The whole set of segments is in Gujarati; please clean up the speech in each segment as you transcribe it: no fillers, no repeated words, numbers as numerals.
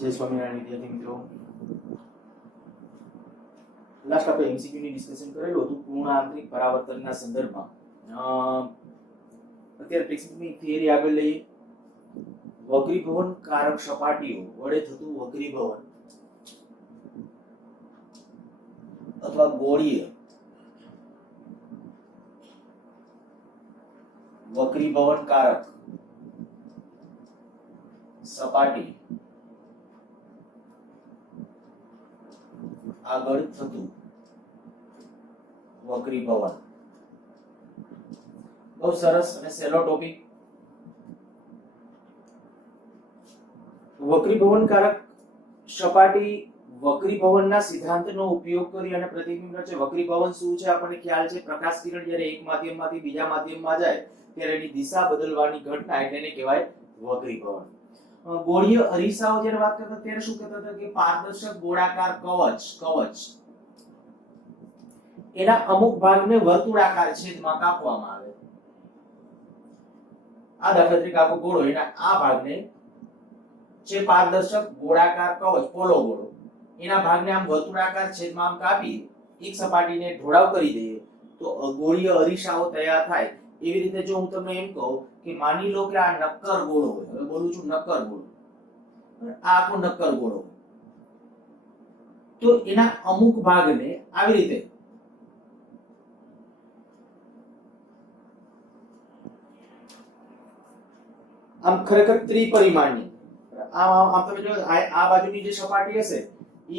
જય સ્વામિનારાયણ વિદ્યાર્થી મિત્રો, લાસ્ટ આપણે એમસીક્યુ ની ડિસ્કશન કરેલું હતું પૂર્ણ આંતરિક પરાવર્તનના સંદર્ભમાં. અત્યારે ટેક્સ્ટબુકની થિયરી આગળ લઈએ. વક્રીભવન કારક સપાટીઓ વડે થતું વક્રીભવન અથવા ગોળીય વક્રીભવન કારક સપાટી આગળ થતું વક્રીભવન. બહુ સરસ અને સહેલો ટોપિક. વક્રીભવનકારક સપાટી વક્રીભવનના સિદ્ધાંતનો ઉપયોગ કરી અને પ્રતિબિંબ રચે. વક્રીભવન શું છે આપણને ખ્યાલ છે. પ્રકાશ કિરણ જ્યારે એક માધ્યમમાંથી બીજા માધ્યમમાં જાય ત્યારે એની દિશા બદલવાની ઘટના એટલે એને કહેવાય વક્રીભવન. ગોળીય અરીસાઓ જ્યારે વાત કરતા ત્યારે શું કહેતા હતા કે પારદર્શક ગોળાકાર કવચ એના અમુક ભાગને વર્તુળાકાર છેદમાં કાપવામાં આવે. આ દાખલા તરીકે આખો ગોળો એના આ ભાગને જે પારદર્શક ગોળાકાર કવચ પોલો ગોળો એના ભાગને આમ વર્તુળાકાર છેદમાં આમ કાપી એક સપાટીને ઢોળાવ કરી દઈએ તો ગોળીય અરીસાઓ તૈયાર થાય. એવી રીતે જો હું તમને એમ કહું કે માની લો કે આ નક્કર ગોળો હોય, હવે બોલું છું નક્કર ગોળો, આ આખો નક્કર ગોળો હોય તો એના અમુક ભાગને આવી રીતે આમ ખરેખર ત્રિપરિમાણની આમ તમે જો આ બાજુની જે સપાટી હશે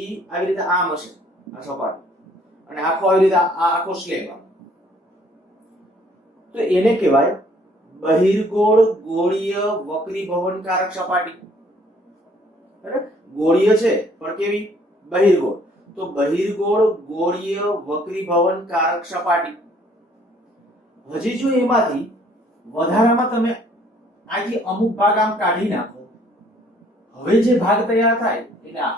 ઈ આવી રીતે આમ હશે આ સપાટી અને આખો આવી રીતે આ આખો સ્લેબ આમ, તો એને કહેવાય બહિર્ગોળ ગોળીય વક્રીભવનકારક સપાટી. બરાબર, ગોળીય છે પણ કેવી? બહિર્ગોળ. તો બહિર્ગોળ ગોળીય વક્રીભવનકારક સપાટી. હજી જો એમાંથી વધારામાં તમે આથી અમુક ભાગ આમ કાઢી નાખો, હવે જે ભાગ તૈયાર થાય એટલે આ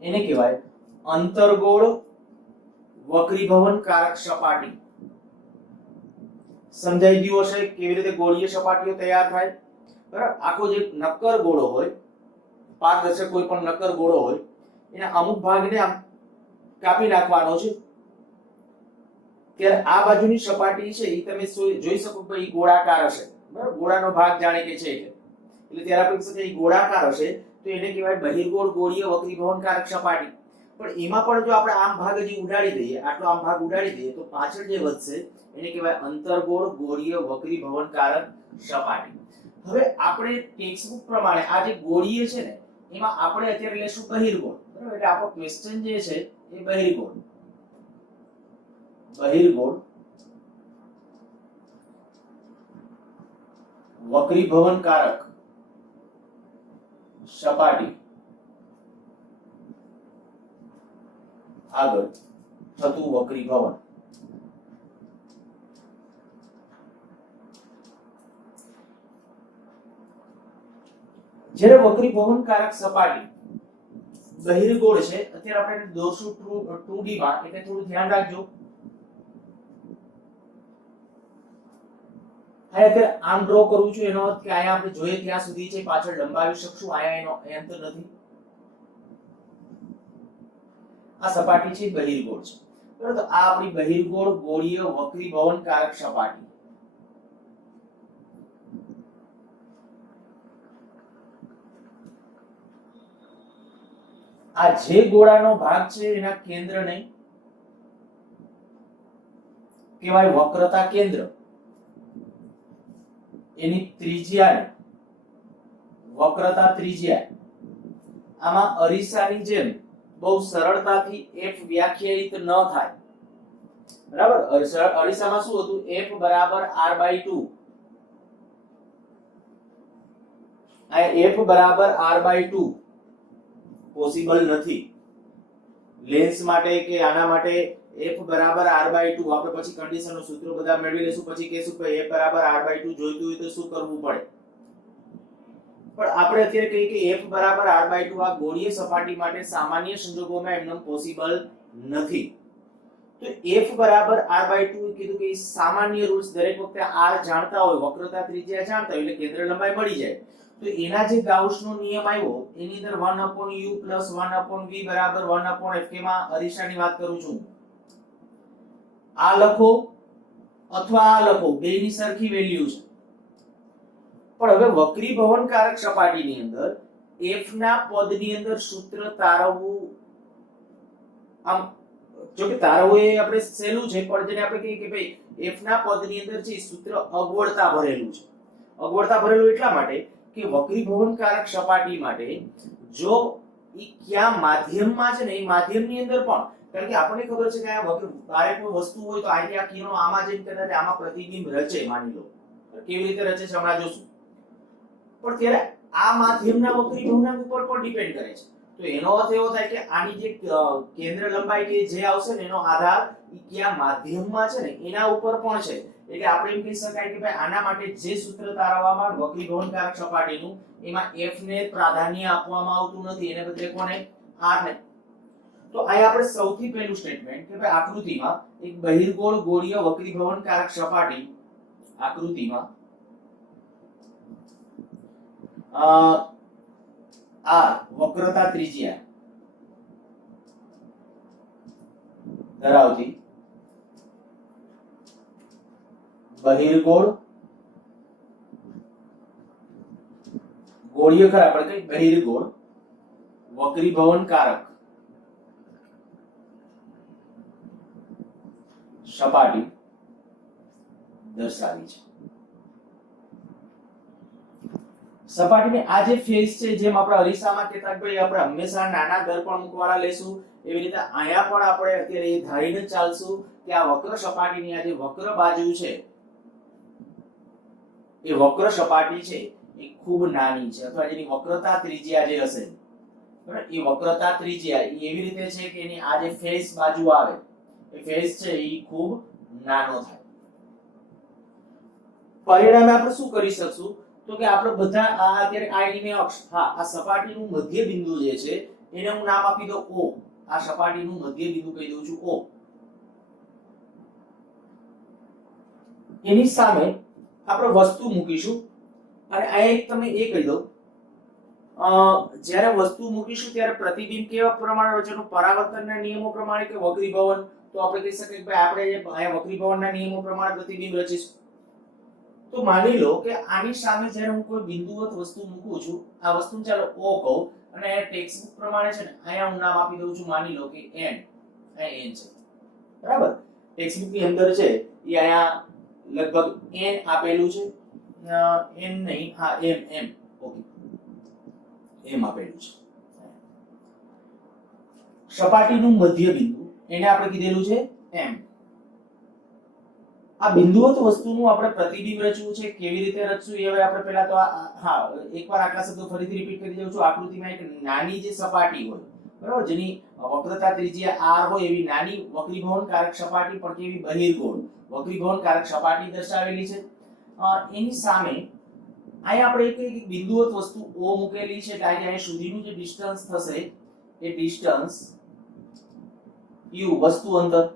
એને કહેવાય અંતર્ગોળ વક્રીભવનકારક સપાટી. સમજાઈ ગયું હશે કેવી રીતે ગોળીય સપાટીઓ તૈયાર થાય. બરાબર, આખો જે નક્કર ગોળો હોય, પારદર્શક કોઈ પણ નક્કર ગોળો હોય એના અમુક ભાગને આમ કાપી નાખવાનો છે. ત્યારે આ બાજુની સપાટી છે એ તમે જોઈ શકો કે એ ગોળાકાર હશે. બરાબર, ગોળાનો ભાગ જાણે કે છે એટલે ત્યારે આપણે કહીએ કે ગોળાકાર હશે તો એને કહેવાય બહિર્ગોળ ગોળીય વક્રીભવનકારક સપાટી. પણ એમાં પણ જો આપણે આમ ભાગ હજી ઉડાડી દઈએ, આટલો આમ ભાગ ઉડાડી દઈએ તો પાછળ જે વધશે એને કહેવાય અંતર્ગોળ ગોળીય વક્રીભવનકારક સપાટી. હવે આપણે ટેક્સ્ટબુક પ્રમાણે આ જે ગોળીય છે ને એમાં આપણે અત્યારે લેશું બહિર્ગોળ. બરાબર, એટલે આપણો ક્વેશ્ચન જે છે એ બહિર્ગોળ વક્રીભવનકારક સપાટી આગળ થતું વક્રીભવન. જ્યારે વક્રીભવનકારક સપાટી બહિર્ગોળ છે, અત્યારે આપણે દોરશું 2D માં એટલે થોડું ધ્યાન રાખજો. અત્યારે આમ ડ્રો કરું છું એનો અર્થ કે અહીંયા આપણે જોઈએ ત્યાં સુધી છે, પાછળ લંબાવી શકશું, અહીંયા એનો અંત નથી. આ સપાટી છે બહિર્ગોળ છે. બરાબર, તો આ આપણી બહિર્ગોળ ગોળીય વક્રીભવનકારક સપાટી. આ જે ગોળાનો ભાગ છે એના કેન્દ્રને કહેવાય વક્રતા કેન્દ્ર. એની ત્રિજ્યાને વક્રતા ત્રિજ્યા. આમાં અરીસાની જેમ બહુ સરળતાથી f વ્યાખ્યાયિત ન થાય. બરાબર, અરીસામાં શું હતું? f બરાબર r/2. આ f બરાબર r/2 પોસિબલ નથી. લેન્સ માટે કે આના માટે f બરાબર r/2 આપણે પછી કન્ડિશનનું સૂત્ર બધા મેળવી લેશું, પછી કહેશું કે f બરાબર r/2 જોઈતું હોય તો શું કરવું પડે. પણ આપણે અત્યારે કહીએ કે f બરાબર r/2 આ ગોળીય સપાટી માટે સામાન્ય સંજોગોમાં એમનેમ પોસિબલ નથી. તો f બરાબર r/2 કીધું કે સામાન્ય રૂલ્સ દરેક વખતે r જાણતા હોય, વક્રતા ત્રિજ્યા જાણતા હોય એટલે કેન્દ્ર લંબાઈ મળી જાય. તો એના જે ગાઉસનો નિયમ આવ્યો એની અંદર 1/u + 1/v બરાબર 1/f માં અરીસાની વાત કરું છું, આ લખો અથવા આ લખો, બેની સરખી વેલ્યુ છે. પણ હવે વક્રીભવનકારક સપાટીની અંદર f ના પદની અંદર સૂત્ર તારવવું, આમ જો કે તારવવું એ આપણે સહેલું છે, પણ જેને આપણે કહીએ કે ભાઈ f ના પદની અંદર છે સૂત્ર અગવડતા ભરેલું છે. અગવડતા ભરેલું એટલા માટે કે વક્રીભવનકારક સપાટી માટે જો ઈ ક્યાં માધ્યમમાં છે ને, એ માધ્યમની અંદર પણ, કારણ કે આપણને ખબર છે કે આ બારે કોઈ વસ્તુ હોય તો અહીંથી આ કિરણો આમાં જઈને કદાચ આમાં પ્રતિબિંબ રચે, માની લો કેવી રીતે રચે છે હમણાં જોશું, પણ ત્યારે આ માધ્યમના વક્રીભવનાંક ઉપર પણ ડિપેન્ડ કરે છે. તો એનો અર્થ એવો થાય કે આની જે કેન્દ્ર લંબાઈ કે જે આવશે ને એનો આધાર ઈ ક્યાં માધ્યમમાં છે ને એના ઉપર પણ છે. એટલે આપણે એમ કહી શકાય કે ભાઈ આના માટે જે સૂત્ર તારવવામાં વક્રીભવનકારક સપાટીનું, એમાં f ને પ્રાધાન્ય આપવામાં આવતું નથી, એને બદલે કોને, r ને. તો અહીંયા આપણે સૌથી પહેલું સ્ટેટમેન્ટ કે ભાઈ આકૃતિમાં એક બહિર્ગોળ ગોળીય વક્રીભવનકારક સપાટી, આકૃતિમાં r વક્રતા ત્રિજ્યા ધરાવતી બહિર્ગોળ ગોળીય ખરા આપણે કઈ બહિર્ગોળ વક્રીભવનકારક સપાટી દર્શાવી છે. સપાટીને આ જે ફેસ છે, જેમ આપણે અરીસામાં કહેતા કે ભાઈ આપણે હંમેશા નાના દર્પણ મુકવાળા લેશું, એવી રીતે અહીંયા પણ આપણે અત્યારે એ ધારીને ચાલશું કે આ વક્ર સપાટીની આ જે વક્ર બાજુ છે, એ વક્ર સપાટી છે એ ખૂબ નાની છે, અથવા જેની વક્રતા ત્રિજ્યા જે હશે, બરાબર, એ વક્રતા ત્રિજ્યા એવી રીતે છે કે એની આ જે ફેસ બાજુ આવે એ ફેસ છે એ ખૂબ નાનો થાય. પરિણામે આપણે શું કરી શકશું તો કે આપણે બધા આ અત્યારે આ એની અક્ષ, હા, આ સપાટીનું મધ્ય બિંદુ જે છે એને હું નામ આપી દઉં O. આ સપાટીનું મધ્ય બિંદુ કહી દઉં છું O. એની સામે આપણે વસ્તુ મૂકીશું અને આ એક તમે એ કહી દો, જ્યારે વસ્તુ મૂકીશું ત્યારે પ્રતિબિંબ કેવા પ્રમાણે રચવાનું, પરાવર્તનના નિયમો પ્રમાણે કે વક્રીભવન, તો આપણે કહી શકીએ કે ભાઈ આપણે અહીંયા વક્રીભવનના નિયમો પ્રમાણે પ્રતિબિંબ રચીશું. તો માની લો કે આની સામે જ્યારે હું કોઈ બિંદુવત વસ્તુ મૂકું છું, આ વસ્તુ ચાલો O કહું, અને ટેક્સ્ટ બુક પ્રમાણે છે ને અહીંયા હું નામ આપી દઉં છું, માની લો કે n, અહીં n છે, બરાબર. ટેક્સ્ટ બુક ની અંદર છે એ અહીંયા લગભગ n આપેલું છે, n નહીં, હા m, ઓકે, m આપેલું છે. સપાટીનું મધ્ય બિંદુ એને આપણે કીધેલું છે m. આ બિંદુવત વસ્તુનું આપણે પ્રતિબિંબ રચવું છે, કેવી રીતે રચવું એ હવે આપણે પહેલા તો હા એકવાર આટલા શબ્દો ફરીથી રિપીટ કરી દઉં છું. આકૃતિમાં એક નાની જે સપાટી હોય, બરાબર, જેની વક્રતા ત્રિજ્યા r હોય એવી નાની વક્રીભવનકારક સપાટી, પણ કેવી, બહિર્ગોળ વક્રીભવનકારક સપાટી દર્શાવેલી છે. એની સામે અહીંયા આપણે એક બિંદુવત વસ્તુ O મૂકેલી છે, એટલે અહીંયા સુધીનું જે ડિસ્ટન્સ થશે એ ડિસ્ટન્સ u, વસ્તુ અંતર.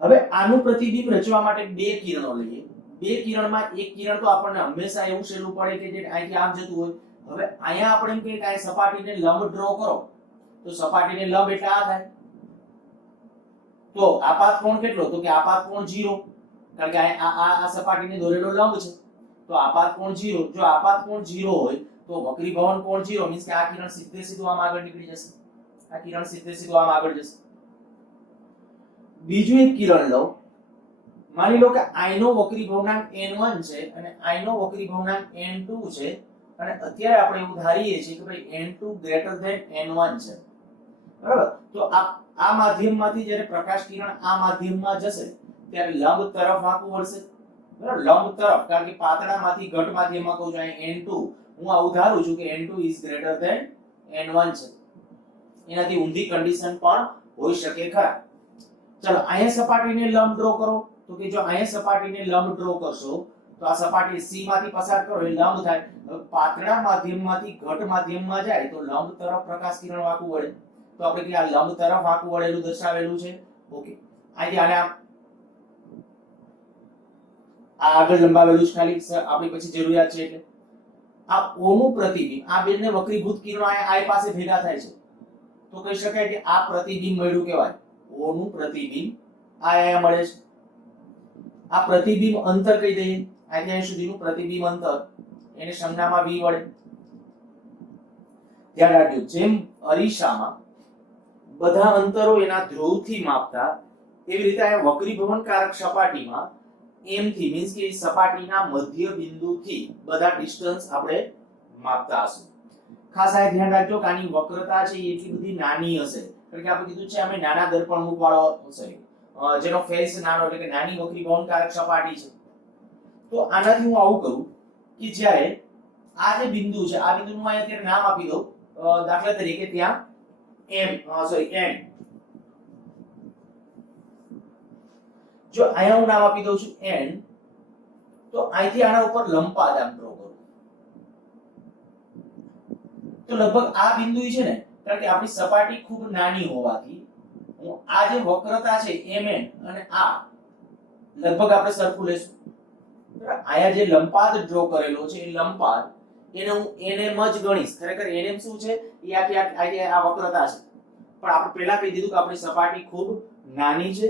હવે આનું પ્રતિબિંબ રચવા માટે બે કિરણો લઈએ. બે કિરણમાં એક કિરણ તો આપણને હંમેશા એવું સહેલું પડે કે જે અહીંથી આમ જતું હોય. હવે અહીંયા આપણે એમ કહીએ કે આ સપાટીને લંબ ડ્રો કરો, તો સપાટીને લંબ એટલે આ થાય. તો આપાત કોણ કેટલો, તો કે આપાત કોણ 0, કારણ કે આ સપાટીને દોરેલો લંબ છે, તો આપાત કોણ 0. જો આપાત કોણ 0 હોય તો વક્રીભવન કોણ 0 મીન્સ કે આ કિરણ સીધે સીધું આમ આગળ નીકળી જશે, આ કિરણ સીધે સીધું આમ આગળ જશે. બીજું એક કિરણ લો, માની લો કે I નો વક્રીભવનાંક n1 છે અને I નો વક્રીભવનાંક n2 છે, અને અત્યારે આપણે એવું ધારીએ છીએ કે ભાઈ n2 ગ્રેટર ધેન n1 છે, બરાબર. તો આ માધ્યમમાંથી જ્યારે પ્રકાશ કિરણ આ માધ્યમમાં જશે ત્યારે લંબ તરફ આંકવું પડશે, બરાબર, લંબ તરફ, કારણ કે પાતળામાંથી ઘટ માધ્યમમાં કહું છું અહીં n2, હું આ ઉધારું છું કે n2 is greater than n1 છે. એનાથી ઊંધી કન્ડિશન પણ હોઈ શકે ખરા. ચલો અહીંયા સપાટીને લંબ ડ્રો કરો, તો કે જો અહીંયા સપાટીને લંબ ડ્રો કરશો તો આ સપાટી C માંથી પસાર કરો એ લંબ થાય. હવે પાતળા માધ્યમમાંથી ઘટ માધ્યમમાં જાય તો લંબ તરફ પ્રકાશ કિરણ વાંકું વળે, તો આપણે કે આ લંબ તરફ વાંકું વળેલું દર્શાવેલું છે. ઓકે, અહીંથી આને આ આગળ લંબાવેલું જ ખાલી આપણી પછી જરૂરિયાત છે એટલે આ O નું પ્રતિબિંબ આ બંને વક્રીભૂત કિરણો આ પાસે ભેગા થાય છે તો કહી શકાય કે આ પ્રતિબિંબ મળ્યું કહેવાય. O નું પ્રતિબિંબ આ મળે છે. આ પ્રતિબિંબ અંતર કહી દઈએ, અહીંથી અહીં સુધીનું પ્રતિબિંબ અંતર એને સંજ્ઞામાં v વડે. ધ્યાન રાખજો, જેમ અરીસામાં બધા અંતરો એના ધ્રુવથી માપતા એવી રીતે આ વક્રીભવનકારક સપાટીમાં m થી મીન્સ કે સપાટીના મધ્ય બિંદુથી બધા ડિસ્ટન્સ આપણે માપતા હશું. ખાસ આ ધ્યાન રાખજો કે આની વક્રતા છે એ એટલી બધી નાની હશે કારણ કે આપણે કીધું છે અમે નાના દર્પણમુખ વાળો હશે જેનો ફેસ નાનો એટલે કે નાની વક્રીભવનકારક સપાટી છે. તો આનાથી હું આવું કરું કે જ્યારે આ જે બિંદુ છે આ બિંદુનું હું અત્યારે નામ આપી દઉં, દાખલા તરીકે ત્યાં n. જો અહીંયા હું નામ આપી દઉં છું n, તો અહીંથી આના ઉપર લંબપાદ આમ ડ્રો કરું તો લગભગ આ બિંદુ છે ને, કારણ કે આપણી સપાટી ખૂબ નાની હોવાથી હું આ જે વક્રતા છે mn અને આ લગભગ આપણે સરખું લેશું. આયા જે લંબપાદ ડ્રો કરેલો છે એ લંબપાદ એને હું nm જ ગણીશ. ખરેખર nm શું છે એ આ વક્રતા છે, પણ આપણે પહેલા કહી દીધું કે આપણી સપાટી ખૂબ નાની છે.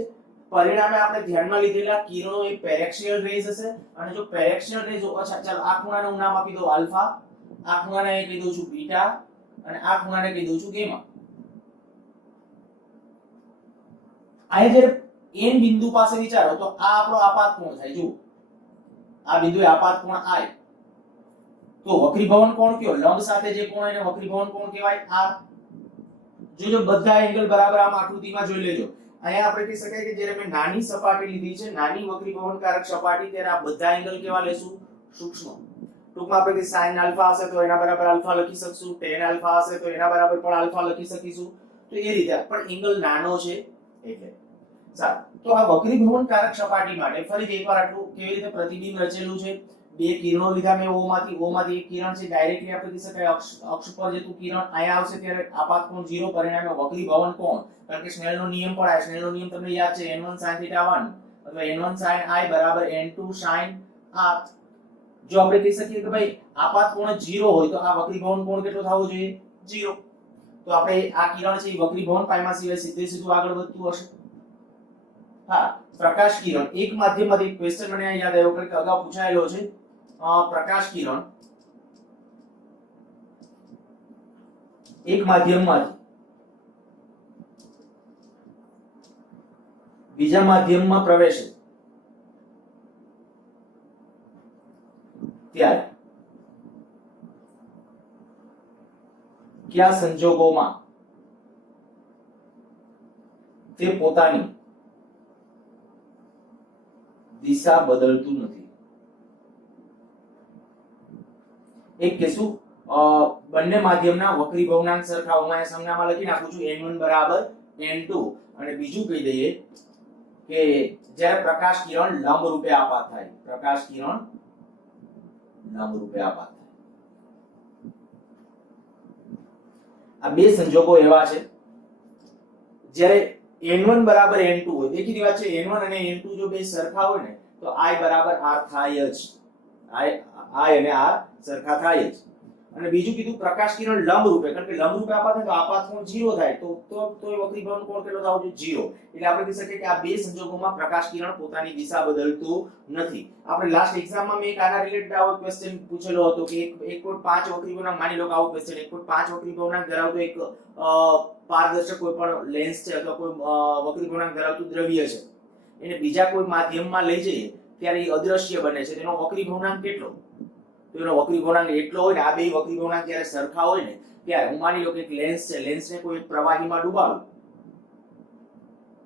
પરિણામે આપણે ધ્યાનમાં લીધેલા કિરણો એ પેરેક્સિયલ રેઝ હશે અને જો પેરેક્સિયલ રેઝ અચ્છા ચાલો આ ખૂણાને હું નામ આપી દઉં આલ્ફા, આ ખૂણાને કહી દઉં છું બીટા અને આ ખૂણાને કહી દઉં છું ગેમા. અહીં જ્યારે n બિંદુ પાસે વિચારો તો આ આપણો આપાત કોણ થાય. જો આ બિંદુએ આપાત કોણ I, તો વક્રીભવન કોણ કયો લંબ સાથે જે કોણ એને વક્રીભવન કોણ કહેવાય R. જો બધા એંગલ બરાબર આમ આકૃતિમાં જોઈ લેજો. અહીંયા આપણે કહી શકાય કે જ્યારે મેં નાની સપાટી લીધી છે, નાની વક્રીભવનકારક સપાટી, ત્યારે આ બધા એંગલ કેવા લેશું સૂક્ષ્મ. ટૂંકમાં આપણે sin આલ્ફા હશે તો એના બરાબર આલ્ફા લખી શકશું, tan આલ્ફા હશે તો એના બરાબર પણ આલ્ફા લખી શકીશું. તો એ રીતે પણ એંગલ નાનો છે એટલે. સારું, તો આ વક્રીભવનકારક સપાટી માટે ફરીથી એકવાર આટલું કેવી રીતે પ્રતિબિંબ રચેલું છે. બે કિરણો લીધા મેં O માંથી એક કિરણ છે ડાયરેક્ટલી આપણે કહી શકાય અક્ષ પર જેતું કિરણ અહીંયા આવશે ત્યારે આપાત કોણ 0, પરિણામે વક્રીભવન કોણ, કારણ કે સ્નેલનો નિયમ પણ આ સ્નેલનો નિયમ તમને યાદ છે n1 sin θ1 અથવા n1 sin I બરાબર n2 sin r. જો આપણે કહી શકીએ કે ભાઈ આપાત કોણ 0 હોય તો આ વક્રીભવન કોણ કેટલો થવો જોઈએ 0. તો આપણે આ કિરણ છે એ વક્રીભવન પાયમાં સિવાય સીધું આગળ વધતું હશે. હા, પ્રકાશ કિરણ એક માધ્યમમાંથી ક્વેશ્ચન મને યાદ આવ્યો કે અગાઉ પૂછાયેલો છે. પ્રકાશ કિરણ એક માધ્યમમાંથી બીજા માધ્યમમાં પ્રવેશે ત્યારે કયા સંજોગોમાં તે પોતાની દિશા બદલતું નથી. એક કેસું બંને માધ્યમના વક્રીભવનાંક સરખા હું અહીંયા સંજ્ઞામાં લખી નાખું છું n1 બરાબર n2 અને બીજું કહી દઈએ કે જ્યારે પ્રકાશ કિરણ લંબ રૂપે આપાત થાય, પ્રકાશ કિરણ લંબ રૂપે આપાત થાય. આ બે સંજોગો એવા છે જ્યારે n1 બરાબર n2 હોય. દેખીતી વાત છે n1 અને n2 જો બે સરખા હોય ને તો I બરાબર r થાય જ. I અને r સરખા થાય જ. અને બીજું કીધું પ્રકાશ કિરણ લંબ રૂપે, કારણ કે લંબ રૂપે આપાત થાય તો આપાત કોણ 0 થાય તો વક્રીભવન કોણ કેટલો થવો જોઈએ 0. એટલે આપણે કહી શકીએ કે આ બે સંજોગોમાં પ્રકાશ કિરણ પોતાની દિશા બદલતું નથી. આપણે લાસ્ટ એક્ઝામમાં મેં એક આના રિલેટેડ આવો ક્વેશ્ચન પૂછેલો હતો કે 1.5 વક્રીભવનાંક માની લો કે આવો ક્વેશ્ચન 1.5 વક્રીભવનાંક ધરાવતો એક પારદર્શક કોઈ પણ લેન્સ છે અથવા કોઈ વક્રીભવનાંક ધરાવતું દ્રવ્ય છે, એને બીજા કોઈ માધ્યમમાં લઈ જઈએ ત્યારે એ અદ્રશ્ય બને છે. તેનો વક્રીભવનાંક કેટલો? તો એનો વક્રીભવનાંક એટલો હોય ને આ બે વક્રીભવનાંક જ્યારે સરખા હોય ને ત્યારે હું માની લો કે એક લેન્સ છે, લેન્સને કોઈ પ્રવાહીમાં ડૂબાડું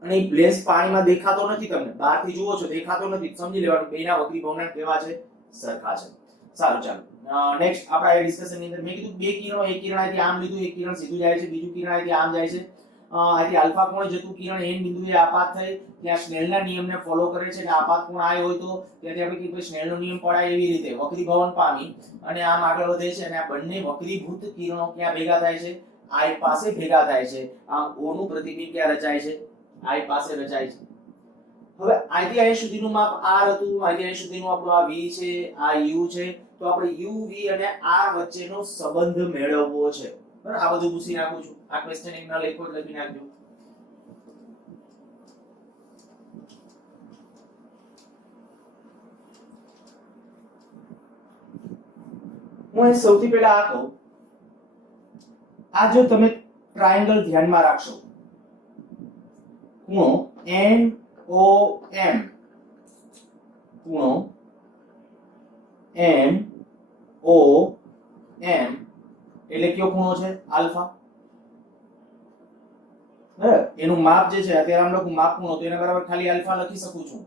અને એ લેન્સ પાણીમાં દેખાતો નથી, તમને બહારથી જુઓ છો દેખાતો નથી, સમજી લેવાનું બેના વક્રીભવનાંક કેવા છે સરખા છે. સારું, ચાલો નેક્સ્ટ આપણા એ ડિસ્કશન ની અંદર મેં કીધું બે કિરણો, એક કિરણ અહીંથી આમ લીધું, એક કિરણ સીધું જાય છે, બીજું કિરણ અહીંથી આમ જાય છે. અહીંથી આલ્ફા કોણે જતું કિરણ n બિંદુએ આપાત થઈ ત્યાં સ્નેલના નિયમને ફોલો કરે છે અને આપાત કોણ I હોય તો ત્યાંથી આપણે કીધું સ્નેલનો નિયમ પડાય એવી રીતે વક્રીભવન પામી અને આમ આગળ વધે છે અને આ બંને વક્રીભૂત કિરણો ક્યાં ભેગા થાય છે I પાસે ભેગા થાય છે. આમ O નું પ્રતિબિંબ ક્યાં રચાય છે I પાસે રચાય છે. હવે અહીંથી અહીં સુધીનું માપ r હતું, અહીંથી અહીં સુધીનું આપણું આ v છે, આ u છે, તો આપણે u v અને r વચ્ચેનો સંબંધ મેળવવો છે. બરાબર, આ બધું પૂછી નાખું છું. આ ક્વેશ્ચનિંગ ન લખો એટલે લખી નાખજો. હું અહીં સૌથી પહેલા આ કહું, આ જો તમે ટ્રાયેંગલ ધ્યાનમાં રાખશો, ખૂણો NOM, ખૂણો NOM એટલે કયો ખૂણો છે? આલ્ફા. બરાબર, એનું માપ જે છે અત્યારે આમ લખું માપ ખૂણો, તો એના બરાબર ખાલી આલ્ફા લખી શકું છું.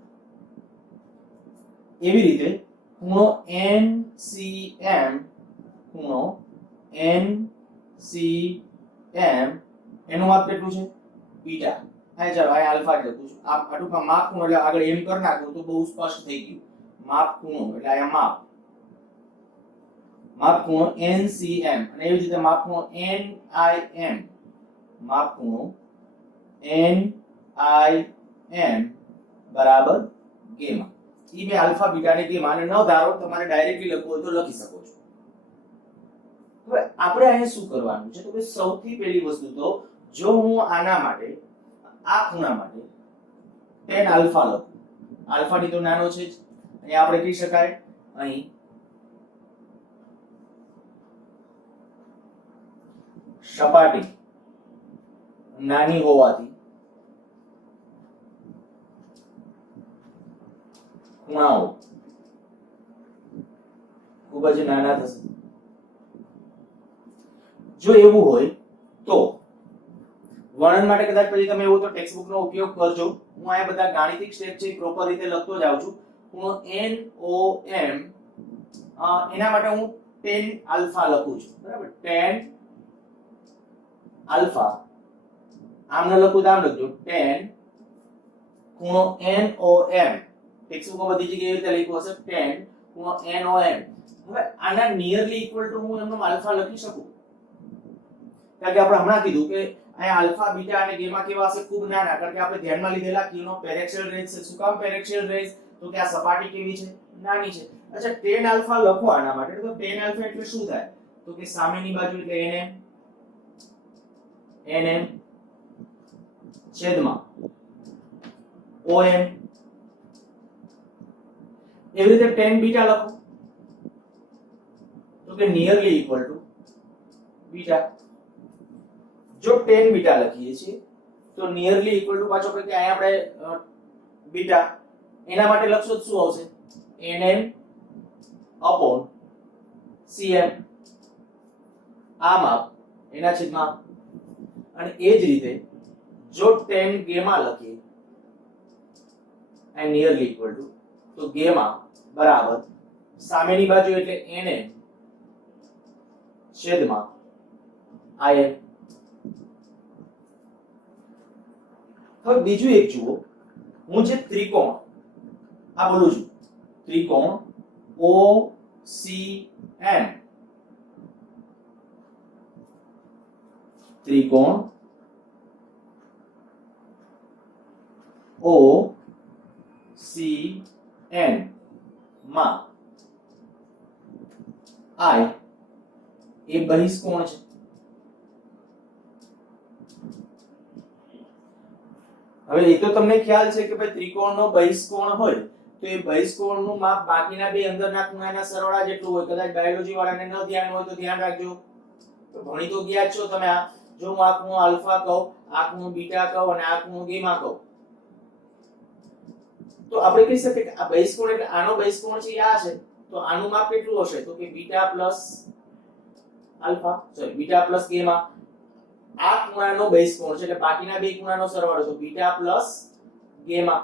એવી રીતે ખૂણો NCM, ખૂણો NCM એનું માપ કેટલું છે? બીટા. હા ચાલો આ આલ્ફા લખું છું. આ ટૂંકમાં માપ ખૂણો એટલે આગળ એમ કરી નાખું તો બહુ સ્પષ્ટ થઈ ગયું. માપ ખૂણો એટલે આ માપ ખૂણો NCM, અને એવી રીતે માપ ખૂણો NIM, માપ ખૂણો NIM બરાબર ગેમા. ઈ બે આલ્ફા બીટા ને ગેમા, અને ન ધારો તમારે ડાયરેક્ટલી લખવું હોય તો લખી શકો છો. હવે આપણે અહીંયા શું કરવાનું છે? તો કે સૌથી પહેલી વસ્તુ તો જો હું આના માટે આ ખૂણા માટે tan આલ્ફા લખું, આલ્ફા ની તો નાનો છે જ, અહીંયા આપણે કહી શકાય અહીં સપાટી નાની હોવાથી ખૂણાઓ ખૂબ જ નાના થશે. જો એવું હોય તો વર્ણન માટે કદાચ પછી તમે એવું તો ટેક્સ્ટ બુક નો ઉપયોગ કરજો. હું અહીંયા બધા ગાણિતિક સ્ટેપ છે પ્રોપર રીતે લખતો જાઉં છું. ખૂણો NOM એના માટે હું tan આલ્ફા લખું છું. બરાબર, tan આલ્ફા આમ ન લખું તો આમ લખજો tan ખૂણો NOM. ટેક્સ્ટ બુક બધી જગ્યાએ રીતે લખ્યું હશે tan ખૂણો NOM. હવે આના નિયરલી ઇક્વલ ટુ હું એમનો આલ્ફા લખી શકું, કારણ કે આપણે હમણાં કીધું કે અહીંયા આલ્ફા બીટા અને ગેમા કેવા હશે? ખૂબ નાના, કારણ કે આપણે ધ્યાનમાં લીધેલા કિનો પેરેક્સિયલ રેન્જ છે. શું કામ પેરેક્સિયલ રેન્જ? તો કે આ સપાટી કેવી છે? નાની છે. અચ્છા, tan આલ્ફા લખો આના માટે, તો tan આલ્ફા એટલે શું થાય? તો કે સામેની બાજુ એટલે NM છેદમાં OM. એવી રીતે tan બીટા લખો તો કે નિયરલી ઇક્વલ ટુ બીટા. જો tan બીટા લખીએ છીએ તો નિયરલી ઇક્વલ ટુ પાછો કે અહીંયા આપણે બીટા, એના માટે લખશો તો શું આવશે? NM upon CM. આ માપ એના છેદમાં, અને એ જ રીતે જો tan ગેમા લખીએ અને નિયરલી ઇક્વલ ટુ, તો ગેમા બરાબર સામેની બાજુ એટલે NM છેદમાં IM. હવે બીજું એક જુઓ, હું જે ત્રિકોણ આ બોલું છું, ત્રિકોણ OCM, ત્રિકોણ OCM માં I એ બહિષ્કોણ છે. હવે એ તો તમને ખ્યાલ છે કે ભાઈ ત્રિકોણનો બહિષ્કોણ હોય તો એ બહિષ્કોણનું માપ બાકીના બે અંદરના ખૂણાના સરવાળા જેટલું હોય. કદાચ બાયોલોજી વાળાને ન ધ્યાન હોય તો ધ્યાન રાખજો. તો ભણી તો ગયા છો તમે. આ જો હું આ ખૂણો આલ્ફા કહું, આ ખૂણો બીટા કહું અને આ ખૂણો ગેમા કહું, તો આપણે કહી શકીએ કે આ બહિષ્કોણ એટલે આનો બહિષ્કોણ છે આ છે, તો આનું માપ કેટલું હશે? તો કે beta plus alpha, sorry beta plus gamma. આ ખૂણાનો બહિષ્કોણ છે એટલે બાકીના બે ખૂણાનો સરવાળો, તો બીટા પ્લસ ગેમા.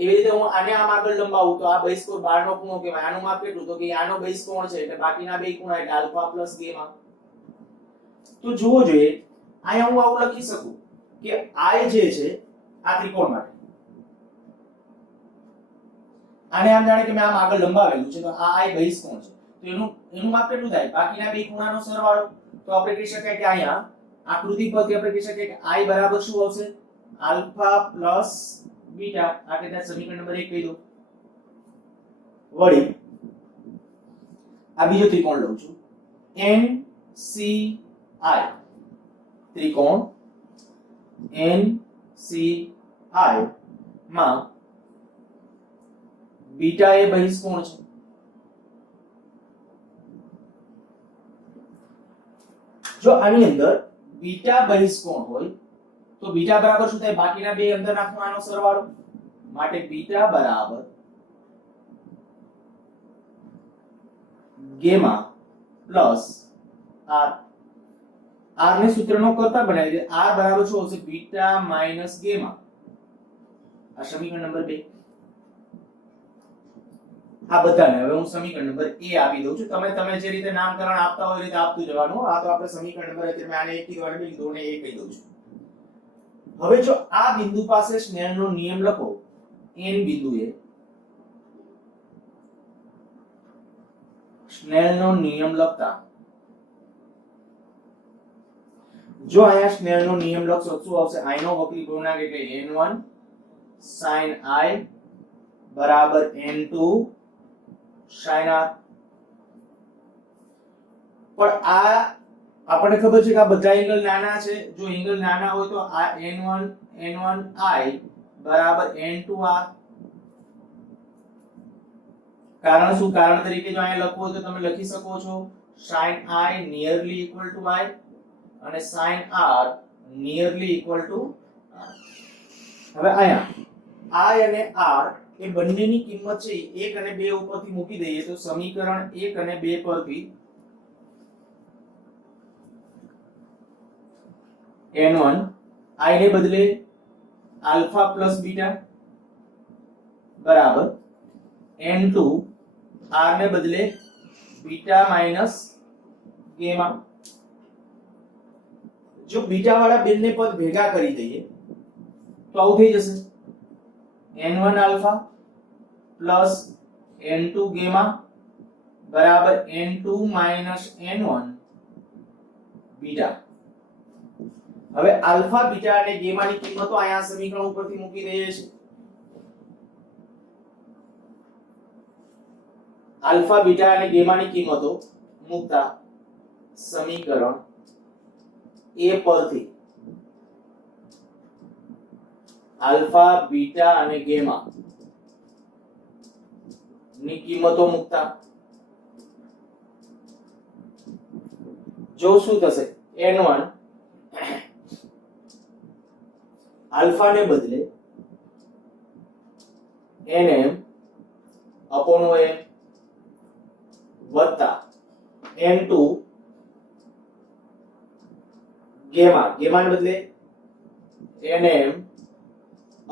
એવી રીતે હું આને આમ આગળ લંબાવું તો આ બહિષ્કોણ બહારનો ખૂણો કહેવાય. આનું માપ કેટલું? તો કે આનો બહિષ્કોણ છે એટલે બાકીના બે ખૂણા એટલે આલ્ફા પ્લસ ગેમા. તો જુઓ જોઈએ, અહીંયા હું આવું લખી શકું કે I જે છે આ ત્રિકોણ માટે, આને આમ જાણે કે મેં આમ આગળ લંબાવેલું છે, તો આ I બહિષ્કોણ છે, તો એનું માપ કેટલું થાય? બાકીના બે ખૂણાનો સરવાળો. તો આપણે કહી શકાય કે અહીંયા આકૃતિ પરથી આપણે કહી શકીએ કે I બરાબર શું આવશે? આલ્ફા પ્લસ બીટા આ રીતે સમીકરણ નંબર 1 કહી દો. વળી આ બીજો ત્રિકોણ લઉં છું NCI ત્રિકોણ NCI માં બીટા એ બહિષ્કોણ છે. જો આની અંદર બીટા બહિષ્કોણ હોય તો બીટા બરાબર શું થાય? બાકીના બે અંદર નાખવાનો આનો સરવાળો. માટે બીટા બરાબર ગેમા પ્લસ આર. આર ને સૂત્રનો કરતા બનાવી દે. આર બરાબર શું આવશે? Beta minus gamma. આ સમીકરણ નંબર 2. આ બધાને હવે હું સમીકરણ નંબર A આપી દઉં છું. તમે જે રીતે નામકરણ આપતા હોય એ રીતે આપતું જવાનું. આ તો આપણે સમીકરણ નંબર એટલે આને 1 કીધું અને બી કીધું ને 1 કહી દઉં છું. હવે જો આ બિંદુ પાસે સ્નેલનો નિયમ લખો n બિંદુએ સ્નેલનો નિયમ લખતા જો અહીંયા સ્નેલનો નિયમ લખશો શું આવશે? I નો વક્રી પૂર્ણાંક એટલે n1 sin I બરાબર n2 sin r. પણ આ આપણને ખબર છે કે આ બધા એંગલ નાના છે. જો એંગલ નાના હોય તો આ n1 I બરાબર n2r. કારણ શું? કારણ તરીકે જો અહીંયા લખવું હોય તો તમે લખી શકો છો sin I nearly equal to I અને sin r nearly equal to r. હવે અહીંયા I અને r એ બંનેની કિંમત છે 1 અને 2 ઉપરથી મૂકી દઈએ તો સમીકરણ 1 અને 2 પરથી n1 I ને બદલે આલ્ફા પ્લસ બીટા બરાબર n2 r ને બદલે બીટા માઈનસ ગેમા. જો બીટા વાળા બંને પદ ભેગા કરી દઈએ તો આવું થઈ જશે n1 alpha plus n2 gamma બરાબર n2 માઈનસ n1 બીટા. હવે આલ્ફા બીટા અને ગેમાની કિંમતો અહીંયા સમીકરણ ઉપરથી મૂકી દઈએ છીએ. આલ્ફા બીટા અને ગેમાની કિંમતો મૂકતા સમીકરણ A પરથી આલ્ફા બીટા અને ગેમા ની કિંમતો મૂકતા જો શું થશે? n1 આલ્ફા ને બદલે nm upon om વત્તા n2 ગેમા ને બદલે nm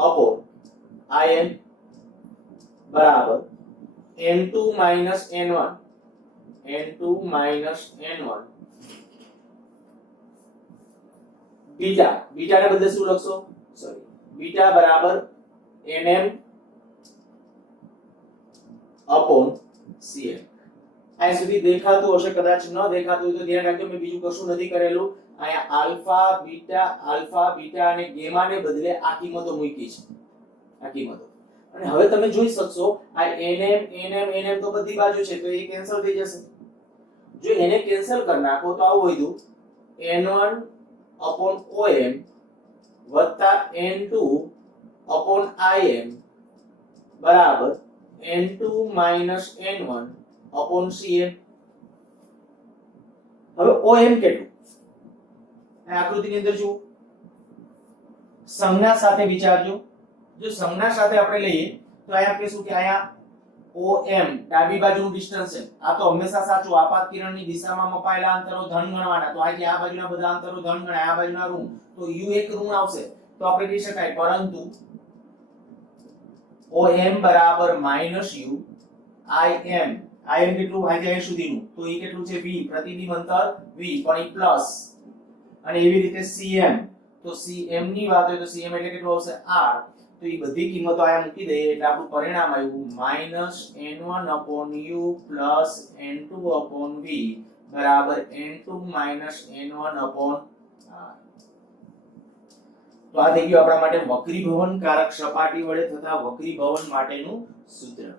upon im બરાબર n2 minus n1 બીટા ને બદલે શું લખશો? સોરી, બીટા બરાબર nm upon cm. અહીં સુધી દેખાતું હશે, કદાચ ન દેખાતું હોય તો ધ્યાન રાખજો મેં બીજું કશું નથી કરેલું. અહીંયા આલ્ફા બીટા અને ગેમા ને બદલે આ કિંમતો મૂકી છે. આ કિંમતો અને હવે તમે જોઈ શકશો આ nm તો બધી બાજુ છે તો એ કેન્સલ થઈ જશે. જો એને કેન્સલ કરી નાખો તો આવું વધ્યું n1 upon om વત્તા n2 upon im બરાબર n2 minus n1 upon cm. હવે om કેટલું? આ આકૃતિની અંદર જુઓ, સંજ્ઞા સાથે વિચારજો. જો સંજ્ઞા સાથે આપણે લઈએ તો અહીંયા કહીશું કે અહીંયા OM ડાબી બાજુનું ડિસ્ટન્સ છે. આ તો હંમેશા સાચું. આપાત કિરણની દિશામાં મપાયેલા અંતરો ધન ગણવાના. તો અહીંથી આ બાજુના બધા અંતરો ધન ગણાય, આ બાજુના ઋણ. તો u એક ઋણ આવશે તો આપણે કહી શકાય. પરંતુ OM બરાબર માઈનસ u im કેટલું? અહીં સુધીનું તો એ કેટલું છે? v. પ્રતિબિંબ અંતર v પણ એ પ્લસ. અને એવી રીતે cm તો cm ની વાત હોય તો cm એટલે કેટલું આવશે? r. તો એ બધી કિંમતો આયા મૂકી દઈએ એટલે આપણું પરિણામ આવ્યું -n1 upon u plus n2 upon v બરાબર n2 - n1 upon r. તો આ થઈ ગયું આપણા માટે વક્રીભવનકારક સપાટી વડે થતા વક્રીભવન માટેનું સૂત્ર.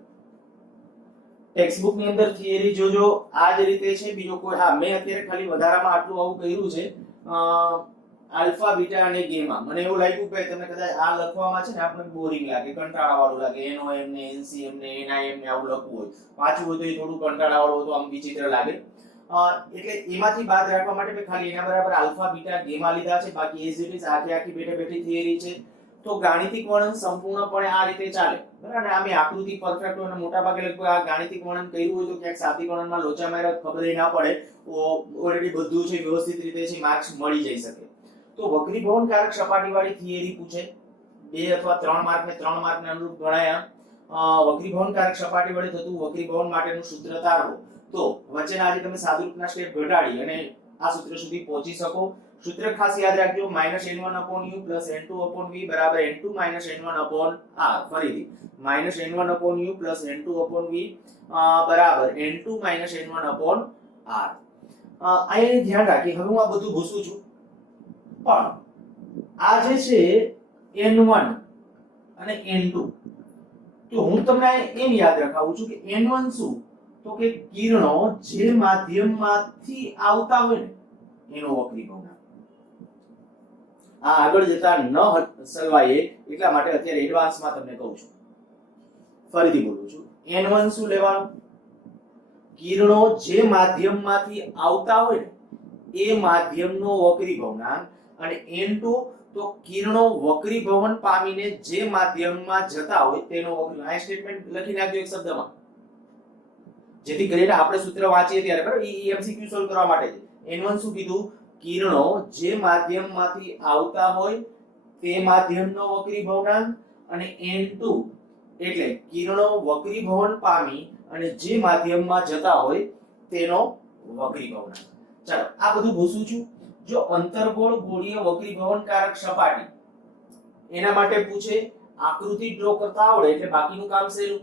ટેક્સ્ટબુક ની અંદર થિયરી જોજો આ જ રીતે છે. બીજો કોઈ હા મેં અત્યારે ખાલી વધારામાં આટલું આવું કર્યું છે આલ્ફા બીટા અને ગેમા. મને એવું લાગ્યું કે તમને કદાચ આ લખવામાં છે ને આપણને બોરિંગ લાગે, કંટાળાવાળું લાગે. NOM ને NCM ને NIM ને આવું લખવું હોય, વાંચવું હોય તો એ થોડું કંટાળાવાળું તો આમ વિચિત્ર લાગે. એટલે એમાંથી બાદ રાખવા માટે મેં ખાલી એના બરાબર આલ્ફા બીટા ગેમા લીધા છે. બાકી એઝ ઇટ ઇઝ આખી બેઠે બેઠી થિયરી છે. તો ગાણિતિક વર્ણન સંપૂર્ણપણે આ રીતે ચાલે, બરાબર. અને આમે આકૃતિ પરફેક્ટ હોય અને મોટા ભાગે લગભગ આ ગાણિતિક વર્ણન કર્યું હોય તો ક્યાંક શાબ્દિક વર્ણનમાં લોચા માર્યા ખબર ના પડે. ઓલરેડી બધું છે વ્યવસ્થિત રીતે છે, માર્ક્સ મળી જઈ શકે. તો વક્રીભવનકારક સપાટીવાળી થિયરી પૂછે 2 અથવા 3 માર્ક ને 3 માર્ક ને અનુરૂપ ગણાયા. વક્રીભવનકારક સપાટી વડે થતું વક્રીભવન માટેનું સૂત્ર તારવો. તો વચ્ચેના આજે તમે સાદુરૂપના સ્ટેપ ઘટાડી અને આ સૂત્ર સુધી પહોંચી શકો. સૂત્ર ખાસ યાદ રાખજો -n1/u + n2/v બરાબર n2 - n1/r. ફરીથી -n1/u + n2/v બરાબર n2 - n1/r. અહીંયા ધ્યાન રાખી. હવે હું આ બધું ભૂસું છું પણ આ જે છે n1 અને n2 તો હું તમને એમ યાદ રખાવું છું કે n1 શું તો કે કિરણો જે માધ્યમમાંથી આવતા હોય ને એનો વક્રીભવન. આ આગળ જતા ન સલવાય એટલા માટે અત્યારે એડવાન્સમાં તમને કહું છું. ફરીથી બોલું છું. n1 શું લેવાનું? કિરણો જે માધ્યમમાંથી આવતા હોય ને એ માધ્યમનો વક્રીભવનાંક. અને n2 તો કિરણો વક્રીભવન પામીને જે માધ્યમમાં જતા હોય તેનો વક્રીભવન. આ સ્ટેટમેન્ટ લખી નાખજો એક શબ્દમાં, જેથી કરીને આપણે સૂત્ર વાંચીએ ત્યારે બરાબર MCQ સોલ્વ કરવા માટે છે. n1 શું કીધું? કિરણો જે માધ્યમમાંથી આવતા હોય તે માધ્યમનો વક્રીભવનાંક. અને n2 એટલે કિરણો વક્રીભવન પામી અને જે માધ્યમમાં જતા હોય તેનો વક્રીભવનાંક. ચાલો આ બધું ભૂસું છું. જો અંતર્ગોળ ગોળીય વક્રીભવનકારક સપાટી એના માટે પૂછે આકૃતિ ડ્રો કરતા આવડે એટલે બાકીનું કામ સહેલું.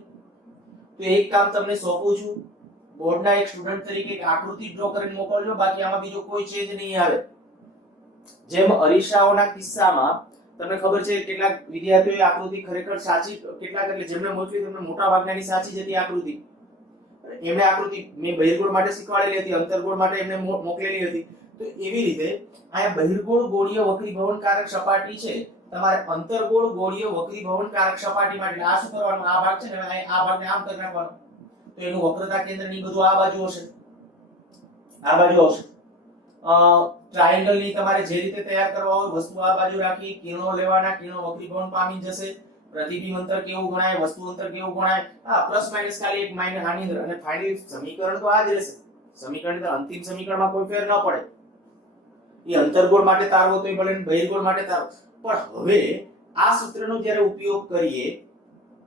તો એક કામ તમને સોંપું છું, બોર્ડના એક સ્ટુડન્ટ તરીકે એક આકૃતિ ડ્રો કરીને મોકલજો. બાકી આમાં બીજો કોઈ ચેન્જ નહીં આવે. જેમ અરીસાઓના કિસ્સામાં તમને ખબર છે કેટલાક વિદ્યાર્થીઓએ આકૃતિ ખરેખર સાચી, કેટલાક એટલે જેમને મોકલી તેમને મોટા ભાગનાની સાચી જતી આકૃતિ. એમને આકૃતિ મેં બહિર્ગોળ માટે શીખવાડેલી હતી, અંતર્ગોળ માટે એમને મોકલેલી હતી. તો એવી રીતે અહીંયા બહિર્ગોળ ગોળીય વક્રીભવનકારક સપાટી છે. તમારે અંતર્ગોળ ગોળીય વક્રીભવનકારક સપાટી માટે આ શું કરવાનું? આ ભાગ છે ને આ ભાગને આમ કરી નાખવાનો. તો એનું વક્રતા કેન્દ્ર ની બધું આ બાજુ હશે, આ બાજુ આવશે. ટ્રાયેંગલ ની તમારે જે રીતે તૈયાર કરવા હોય વસ્તુ આ બાજુ રાખી, કિરણો લેવાના, કિરણો વક્રીભવન પામી જશે. પ્રતિબિંબ અંતર કેવું ગણાય, વસ્તુ અંતર કેવું ગણાય, હા પ્લસ માઈનસ ખાલી એક માઈનસ આની અંદર. અને ફાઇનલી સમીકરણ તો આ જ રહેશે. સમીકરણ તો અંતિમ સમીકરણમાં કોઈ ફેર ન પડે. એ અંતર્ગોળ માટે તારવો તો ભલે બહિર્ગોળ માટે તારવો. પણ હવે આ સૂત્રનો જ્યારે ઉપયોગ કરીએ,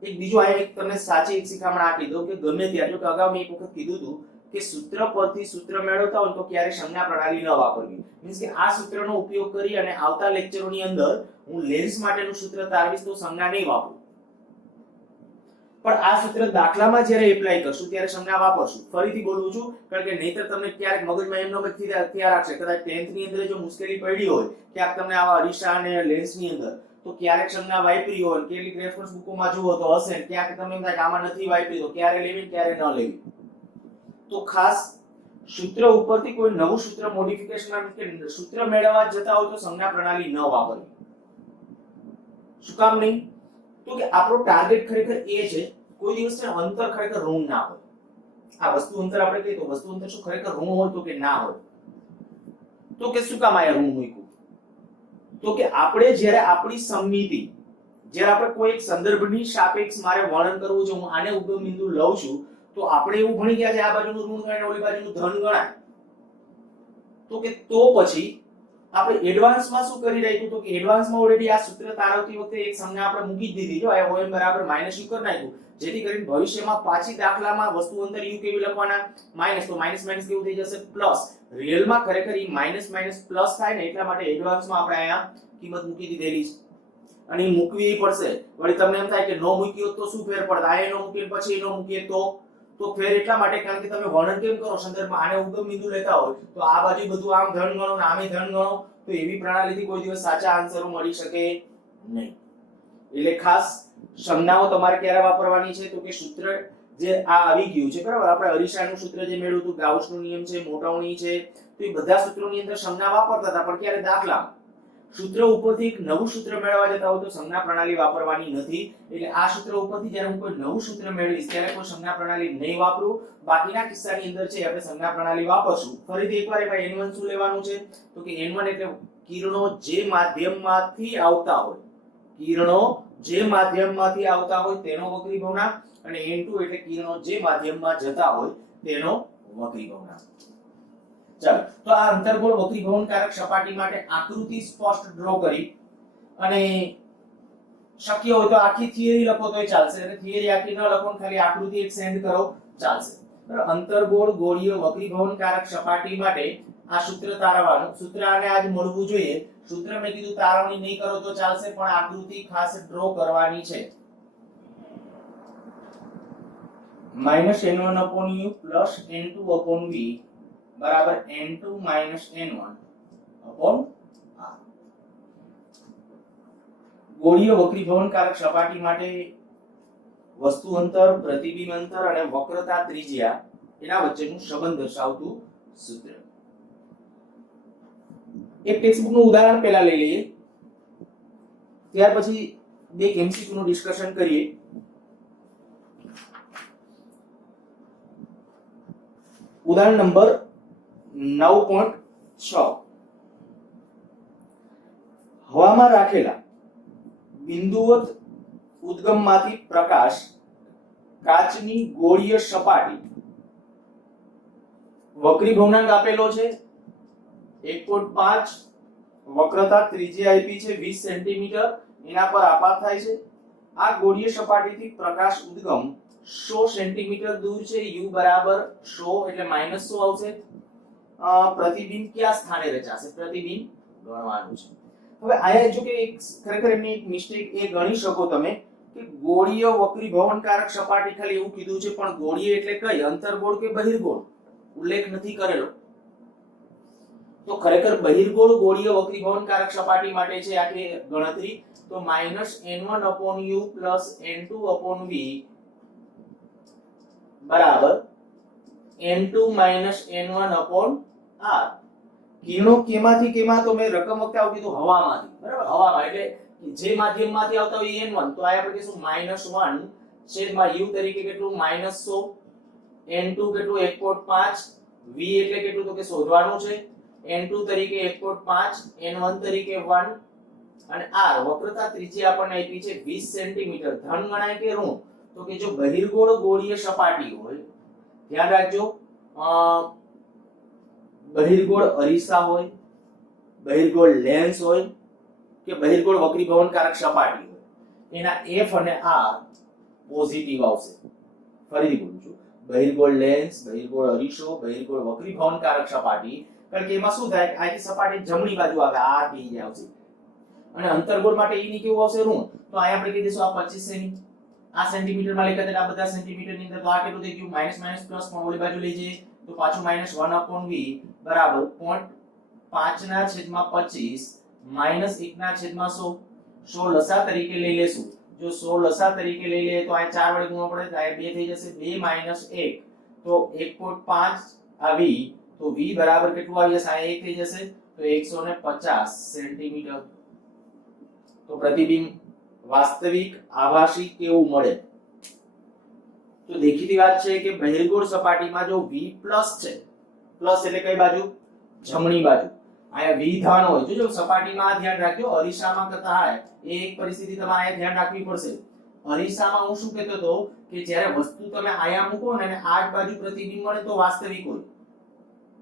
એક બીજું આ એક તમને સાચી એક શિખામણ આપી દઉં કે ગમે ત્યારે, જો કે અગાઉ મેં એક વખત કીધું હતું કે સૂત્ર પરથી સૂત્ર મેળવતા હોય તો ક્યારે સંજ્ઞા પ્રણાલી ન વાપરવી. મીન્સ કે આ સૂત્રનો ઉપયોગ કરી અને આવતા લેક્ચરોની અંદર હું લેન્સ માટેનું સૂત્ર તારવીશ તો સંજ્ઞા નહીં વાપરું. પણ આ સૂત્ર દાખલામાં જ્યારે એપ્લાય કરશું ત્યારે સંજ્ઞા વાપરશું. ફરીથી બોલું છું કારણ કે નહીતર તમને ક્યારેક મગજમાં એમનો તૈયાર રાખશે. કદાચ 10th ની અંદર જો મુશ્કેલી પડી હોય ક્યાંક તમને આવા અરીસા અને લેન્સની અંદર તો ક્યારેક સંજ્ઞા વાપરી હોય, કેટલીક રેફરન્સ બુકોમાં જુઓ તો હશે, ક્યાંક તમને એમ થાય કે આમાં નથી વાપરી તો ક્યારે લેવી ક્યારે ન લેવી. તો ખાસ સૂત્ર ઉપરથી કોઈ નવું સૂત્ર મોડિફિકેશન કે સૂત્ર મેળવવા જતા હોય તો સંજ્ઞા પ્રણાલી ન વાપરવી. શું કામ નહીં? તો કે આપણો ટાર્ગેટ ખરેખર એ છે કોઈ દિવસ છે અંતર ખરેખર ઋણ ના હોય. આ વસ્તુ અંતર આપણે કહીએ તો વસ્તુ અંતર શું ખરેખર ઋણ હોય તો કે ના હોય? તો કે શું કામ આયા ઋણ મૂક્યું? તો કે આપણે જ્યારે આપણી સમમિતિ, જ્યારે આપણે કોઈ એક સંદર્ભની સાપેક્ષ મારે વર્ણન કરવું છે, હું આને ઉગમ બિંદુ લઉં છું તો આપણે એવું ભણી ગયા છે આ બાજુનું ઋણ ગણાય ઓલી બાજુનું ધન ગણાય. તો કે તો પછી આપણે એડવાન્સમાં શું કરી રાખ્યું? તો કે એડવાન્સમાં ઓલરેડી આ સૂત્ર તારવતી વખતે એક સંજ્ઞા આપણે મૂકી જ દીધી. જો આ OM બરાબર માઈનસ યુ કરી નાખ્યું, જેથી કરીને ભવિષ્યમાં પાછી દાખલામાં વસ્તુ અંતર યુ કેવી લખવાના? માઈનસ. તો માઈનસ માઈનસ કેવું થઈ જશે? પ્લસ. રિયલમાં ખરેખર ઈ માઈનસ માઈનસ પ્લસ થાય ને એટલા માટે એડવાન્સમાં આપણે અહીંયા કિંમત મૂકી દીધેલી છે. અને મૂકવી પડશે. વળી તમને એમ થાય કે નો મૂક્યો તો શું ફેર પડે? આ નો મૂકીને પછી નો મૂકીએ તો તો ફેર એટલા માટે કારણ કે તમે વર્ણન કેમ કરો સંદર્ભમાં આને ઉગમ બિંદુ લેતા હોય તો આ બાજુ બધું આમ ધન ગણો ને આમે ધન ગણો તો એવી પ્રણાલીથી કોઈ દિવસ સાચા આન્સરો મળી શકે નહીં. એટલે ખાસ સંજ્ઞાઓ તમારે ક્યારે વાપરવાની છે તો કે સૂત્ર જે આ આવી ગયું છે બરાબર, આપણે અરીસાનું સૂત્ર જે મેળવ્યું હતું, ગાઉસનો નિયમ છે, મોટવણી છે, તો એ બધા સૂત્રોની અંદર સંજ્ઞા વાપરતા હતા, પણ ક્યારે દાખલા સૂત્ર ઉપરથી એક નવું સૂત્ર મેળવવા જતા હોય તો સંજ્ઞા પ્રણાલી વાપરવાની નથી. એટલે આ સૂત્ર ઉપરથી જ્યારે હું કોઈ નવું સૂત્ર મેળવીશ ત્યારે કોઈ સંજ્ઞા પ્રણાલી નહીં વાપરું. બાકીના કિસ્સાની અંદર છે આપણે સંજ્ઞા પ્રણાલી વાપરશું. ફરીથી એકવાર એમાં n1 શું લેવાનું છે તો કે n1 એટલે કિરણો જે માધ્યમમાંથી આવતા હોય, કિરણો જે માધ્યમમાંથી આવતા હોય તેનો વક્રીભવનાંક, અને n2 એટલે કિરણો જે માધ્યમમાં જતા હોય તેનો વક્રીભવનાંક. ચાલો તો આ અંતર્ગોળ વક્રીભવનકારક સપાટી માટે આકૃતિ સ્પષ્ટ ડ્રો કરી અને શક્ય હોય તો આખી થિયરી લખો તોય ચાલશે, અને થિયરી આખી ન લખો ખાલી આકૃતિ એક સેન્ડ કરો ચાલશે. બરાબર, અંતર્ગોળ ગોળીય વક્રીભવનકારક સપાટી માટે આ સૂત્ર તારવવાનું. સૂત્ર આને આજ મળવું જોઈએ. સૂત્ર મેં કીધું તારવણી નહીં કરો તો ચાલશે, પણ આકૃતિ ખાસ ડ્રો કરવાની છે. -n1/u + n2/v બરાબર n2 - n1/r. ગોળીય વક્રીભવનકારક સપાટી માટે વસ્તુ અંતર, પ્રતિબિંબ અંતર અને વક્રતા ત્રિજ્યા એના વચ્ચેનું સંબંધ દર્શાવતું સૂત્ર. એક ટેક્સ્ટબુક નું ઉદાહરણ પહેલા લઈ લઈએ, ત્યાર પછી બે એમસીક્યુ નું ડિસ્કશન કરીએ. ઉદાહરણ નંબર 9.6 હવામાં રાખેલા બિંદુવત ઉદ્ગમમાંથી પ્રકાશ કાચની ગોળીય સપાટી, વક્રીભવનાંક આપેલો છે 1.5, વક્રતા ત્રિજ્યા આપી છે 20 સેન્ટીમીટર, એના પર આપાત થાય છે. આ ગોળીય સપાટીથી પ્રકાશ ઉદ્ગમ 100 સેન્ટીમીટર દૂર છે, u બરાબર 100 એટલે -100 આવશે. પ્રતિબિંબ કયા સ્થાને રચાશે, પ્રતિબિંબ ગણવાનું છે. હવે આયા જો કે ખરેખર એમની એક મિસ્ટેક એ ગણી શકો તમે કે ગોળીય વક્રીભવનકારક સપાટી ખાલી એવું કીધું છે, પણ ગોળીય એટલે કઈ, અંતર્ગોળ કે બહિર્ગોળ, ઉલ્લેખ નથી કરેલો. તો ખરેખર બહિર્ગોળ ગોળીય વક્રીભવનકારક સપાટી માટે છે આખી ગણતરી. તો -n1/u + n2/v બરાબર n2 - n1/r. કિરણો કેમાંથી કેમાં, તો મેં રકમ વખતે આવું કીધું હવામાંથી. બરાબર, હવામાં એટલે જે માધ્યમમાંથી આવતા હોય n1, તો આ આપણે કહીશું -1/u તરીકે કેટલું -100, n2 કેટલું 1.5, v એટલે કેટલું તો કે શોધવાનું છે. n2 તરીકે 1.5, n1 તરીકે 1, અને r વક્રતા ત્રિજ્યા આપણને આપી છે 20 સેન્ટીમીટર. ધન ગણાય કે ઋણ, તો કે જો બહિર્ગોળ ગોળીય સપાટી હોય, ધ્યાન રાખજો, બહિર્ગોળ અરીસા હોય, બહિર્ગોળ લેન્સ હોય કે બહિર્ગોળ વક્રીભવનકારક સપાટી હોય, એના f અને r પોઝિટિવ આવશે. ફરીથી બોલું છું, બહિર્ગોળ લેન્સ, બહિર્ગોળ અરીસો, બહિર્ગોળ વક્રીભવનકારક સપાટી, કારણ કે એમાં શું થાય, આખી સપાટી જમણી બાજુ આવે, આ થઈ જાય આવશે. અને અંતર્ગોળ માટે e ની કેવું આવશે, ઋણ. તો અહીંયા આપણે કહી દઈશું આ 25 સેમી, આ સેન્ટીમીટર માં લખ્યા હતા, આ બધા સેન્ટીમીટર ની અંદર, તો આ કેટલું થઈ ગયું, માઈનસ માઈનસ પ્લસ, પણ ઓલી બાજુ લઈ જઈએ તો પાછું -1/v બરાબર 0.5/25 -1/100. 100 લસા તરીકે લઈ લેશું. જો 100 લસા તરીકે લઈ લે તો આ 4 વડે ગુણવા પડે, તો આ 2 થઈ જશે, 2 - 1 તો 1.5 આ v, તો v બરાબર કેટલું આવી જશે, આ 1 થઈ જશે, તો 150 સેન્ટીમીટર. તો પ્રતિબિંબ વાસ્તવિક, આભાસી કેવું મળે? તો દેખીતી વાત છે કે બહિર્ગોળ સપાટીમાં જો v પ્લસ છે, પ્લસ એટલે કઈ બાજુ, જમણી બાજુ. આયા v ધન હોય, જોજો સપાટીમાં ધ્યાન રાખજો, અરીસામાં કરતા હોય એ એક પરિસ્થિતિ તમારે આયા ધ્યાન રાખવી પડશે. અરીસામાં હું શું કહેતો હતો કે જ્યારે વસ્તુ તમે આયા મૂકો ને અને આ બાજુ પ્રતિબિંબ મળે તો વાસ્તવિક હોય,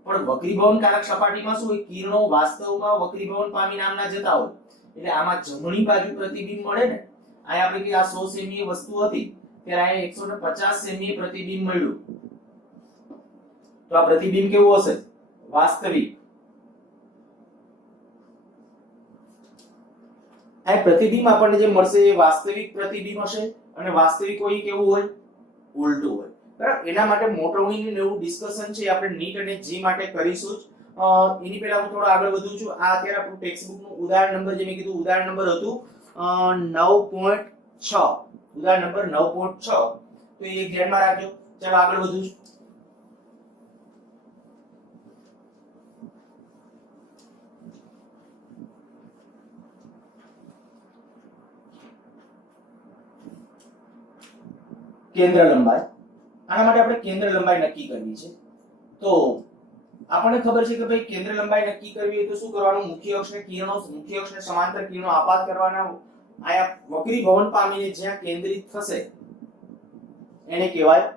પણ વક્રીભવનકારક સપાટીમાં શું હોય, કિરણો વાસ્તવમાં વક્રીભવન પામી નામના જતા હોય. એટલે આમાં જમણી બાજુ પ્રતિબિંબ મળે ને, આયા આપણે કે આ 100 સેમી વસ્તુ હતી, ત્યારે આ 150 સેમી પ્રતિબિંબ મળ્યું. તો આ પ્રતિબિંબ કેવું હશે, વાસ્તવિક. આ પ્રતિબિંબ આપણને જે મળશે એ વાસ્તવિક પ્રતિબિંબ હશે, અને વાસ્તવિક હોય કેવું હોય, ઉલટું હોય. બરાબર. એના માટે મોટવણીનું એવું ડિસ્કશન છે આપણે નીટ અને જી માટે કરીશું જ. એની પહેલા હું થોડો આગળ વધું છું. આ અત્યારે આપણું ટેક્સ્ટ બુક નું ઉદાહરણ નંબર, જે મેં કીધું ઉદાહરણ નંબર હતું 9.6, ઉદાહરણ નંબર 9.6. તો એ ધ્યાનમાં રાખજો. ચાલો આગળ વધું છું. કેન્દ્ર લંબાઈ. આના માટે આપણે કેન્દ્ર લંબાઈ નક્કી કરવી છે. તો આપણને ખબર છે કે ભાઈ કેન્દ્ર લંબાઈ નક્કી કરવી હોય તો શું કરવાનું? મુખ્ય અક્ષને સમાંતર કિરણો આપાત કરવાના. આયા વક્રીભવન પામીને જ્યાં કેન્દ્રિત થશે એને કહેવાય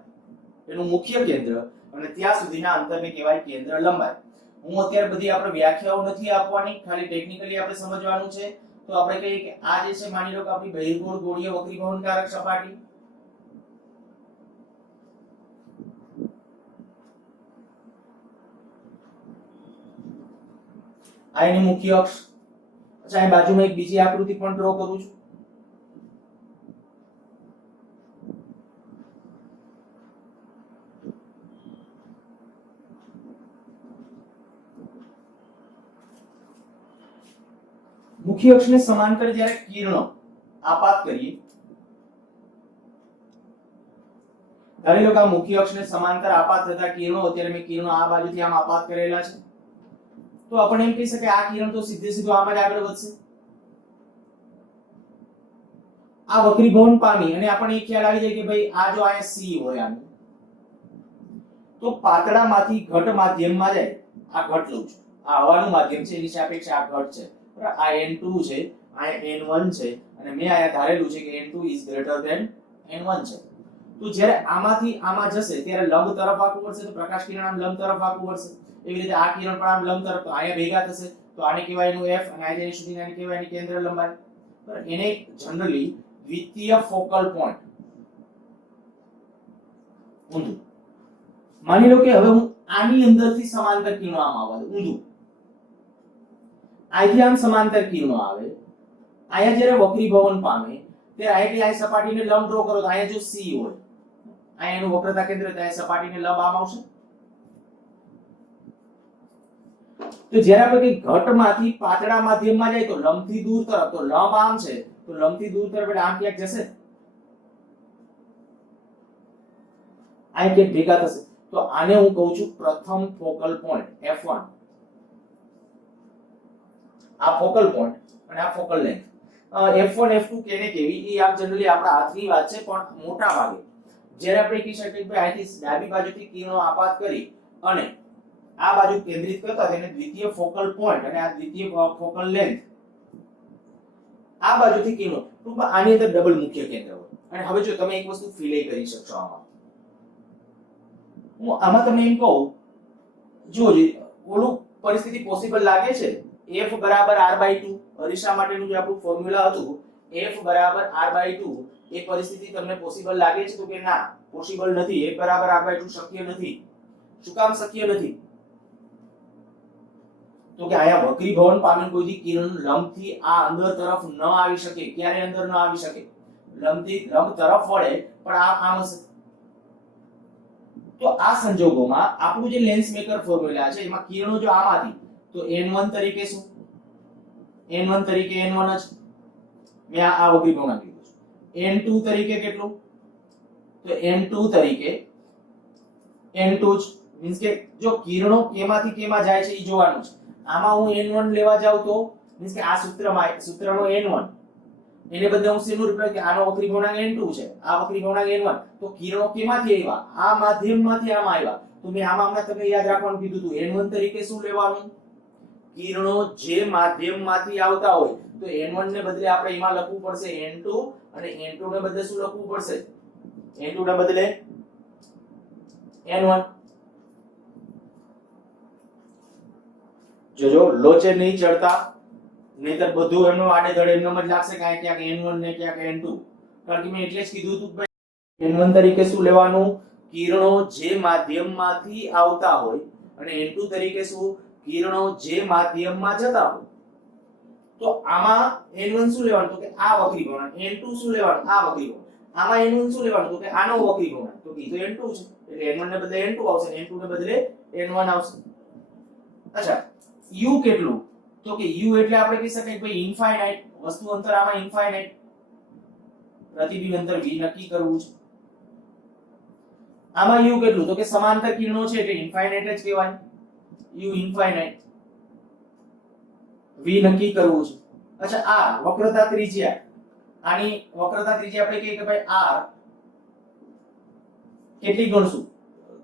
એનું મુખ્ય કેન્દ્ર, અને ત્યાં સુધીના અંતરને કહેવાય કેન્દ્ર લંબાઈ. હું અત્યારે બધી આપણે વ્યાખ્યાઓ નથી આપવાની, ખાલી ટેકનિકલી આપણે સમજવાનું છે. તો આપણે કહીએ કે આ જે છે, માની લો કે આપણી બહિર્ગોળ ગોળીય વક્રીભવનકારક સપાટી, આ એની મુખ્ય અક્ષ. અચ્છા, અહીં બાજુમાં એક બીજી આકૃતિ પણ ડ્રો કરું છું. મુખ્ય અક્ષને સમાંતર જ્યારે કિરણો આપાત કરીએ, ધારી લો કે આ મુખ્ય અક્ષને સમાંતર આપાત થતા કિરણો, અત્યારે મેં કિરણો આ બાજુથી આમ આપાત કરેલા છે, તો આપણે એમ કહી શકાય આ કિરણ તો સીધે સીધું આમ જ આગળ વધશે. આ વક્રીભવન પામી અને આપણને એ ખ્યાલ આવી જાય કે ભાઈ આ જો અહીંયા સી હોય આનું, તો પાતળામાંથી ઘટ માધ્યમમાં જાય. આ ઘટ લઉં છું, આ હવાનું માધ્યમ છે, એની સાપેક્ષે આ ઘટ છે. બરાબર. આ N2 છે, આ N1 છે, અને મેં અહીંયા ધારેલું છે કે N2 is greater than N1 છે. તો જ્યારે આમાંથી આમાં જશે ત્યારે લંબ તરફ આખું પડશે, તો પ્રકાશ કિરણ આમ લંબ તરફ આખું પડશે. એવી રીતે આ કિરણ પણ આમ લંબ તરફ, તો અહીંયા ભેગા થશે, તો આને કહેવાય એનું F, અને આ જે સુધી આને કહેવાય એની કેન્દ્ર લંબાઈ. બરાબર. એને જનરલી દ્વિતીય ફોકલ પોઈન્ટ. ઊંધું માની લો કે હવે હું આની અંદરથી સમાંતર કિરણો આમ આવવા દઉં, ઊંધું અહીંથી આમ સમાંતર કિરણો આવે, અહીંયા જ્યારે વક્રીભવન પામે ત્યારે અહીંથી આ સપાટીને લંબ ડ્રો કરો, તો અહીંયા જો C હોય, અહીંયા એનું વક્રતા કેન્દ્ર, ત્યાં સપાટીને લંબ આમ આવશે. તો જ્યારે આપણે કઈ ઘટમાંથી પાતળા માધ્યમમાં જાય તો લંબથી દૂર તરફ, તો લંબ આમ છે, તો લંબથી દૂર તરફ એટલે આમ ક્યાંક જશે, આ ક્યાંક ભેગા થશે. તો આને હું કહું છું પ્રથમ ફોકલ પોઈન્ટ F1. આ ફોકલ પોઈન્ટ અને આ ફોકલ લેન્થ. F1 F2 કેને કેવી એ આમ જનરલી આપણા હાથની વાત છે, પણ મોટા ભાગે જ્યારે આપણે કહી શકીએ કે અહીંથી ડાબી બાજુથી કિરણો આપાત કરી અને આ બાજુ કેન્દ્રિત કરતા તેને દ્વિતીય ફોકલ પોઈન્ટ, અને આ દ્વિતીય ફોકલ લેન્થ, આ બાજુથી કિરણો, ટૂંકમાં આની અંદર ડબલ મુખ્ય કેન્દ્ર હોય. અને હવે જો તમે એક વસ્તુ ફીલ કરી શકશો આમાં, હું આમાં તમને એમ કહું, જો ઓલું પરિસ્થિતિ પોસિબલ લાગે છે, F બરાબર r/2, અરીસા માટેનું જે આપણું ફોર્મ્યુલા હતું F બરાબર r/2, એ પરિસ્થિતિ તમને પોસિબલ લાગે છે? તો કે ના, પોસિબલ નથી. F બરાબર r/2 શક્ય નથી. શું કામ શક્ય નથી? તો કે અહીંયા વક્રીભવન પામેલ કોઈ કિરણ લંબથી આ અંદર તરફ ન આવી શકે. ક્યારે અંદર ન આવી શકે? લંબ તરફ વળે પણ આમ હશે. તો આ સંજોગોમાં આપણું જે લેન્સ મેકર ફોર્મ્યુલા છે એમાં કિરણો જો આમાંથી, તો N1 તરીકે શું? N1 તરીકે N1 જ મેં આ વક્રીભવન કીધું છે. N2 તરીકે કેટલું? તો N2 તરીકે N2 જ. મીન્સ કે જો કિરણો કેમાંથી કેમાં જાય છે એ જોવાનું છે. આમાં હું N1 લેવા જાઉં તો મીન્સ કે આ સૂત્રનો N1, એને બદલે હું શેનું રિપ્લેસ કે આનો વક્રીભવનાંક N2 છે, આ વક્રીભવનાંક N1. તો કિરણો કેમાંથી આવ્યા? આ માધ્યમમાંથી આમાં આવ્યા. તો મેં આમાં તમને યાદ રાખવાનું કીધું હતું. N1 તરીકે શું લેવાનું? કિરણો જે માધ્યમમાંથી આવતા હોય, તો N1 ને બદલે આપણે એમાં લખવું પડશે N2, અને N2 ને બદલે શું લખવું પડશે? N2 ને બદલે N1. જોજો લોચે નહીં ચડતા, નહીતર બધું એમનો આડે ધડે એમનો જ લાગશે કે ક્યાંક N1 ને ક્યાંક N2. કારણ કે મેં એટલે જ કીધું હતું કે N1 તરીકે શું લેવાનું? કિરણો જે માધ્યમમાંથી આવતા હોય, અને N2 તરીકે શું? કિરણો જે માધ્યમમાં જતા હોય. તો આમાં N1 શું લેવાનું? તો કે આ વક્રીભવન. N2 શું લેવાનું? આ વક્રીભવન. આમાં n1 શું લેવાનું તો કે આનો વક્રી ગુણાંક તો કે તો n2 છે એટલે n1 ને બદલે n2 આવશે n2 ને બદલે n1 આવશે. અચ્છા u કેટલું તો કે u એટલે આપણે કહી શકાય કે ભાઈ ઇન્ફાઇનાઇટ વસ્તુ અંતર આમાં ઇન્ફાઇનાઇટ પ્રતિબિંબ અંતર v નક્કી કરવું છે. આમાં u કેટલું તો કે સમાંતર કિરણો છે એટલે ઇન્ફાઇનાઇટ જ કહેવાય u ઇન્ફાઇનાઇટ v નક્કી કરવું છે. અચ્છા r વક્રતા ત્રિજ્યા આની વક્રતા ત્રિજ્યા આપણે કહીએ કે ભાઈ r કેટલી ગણશું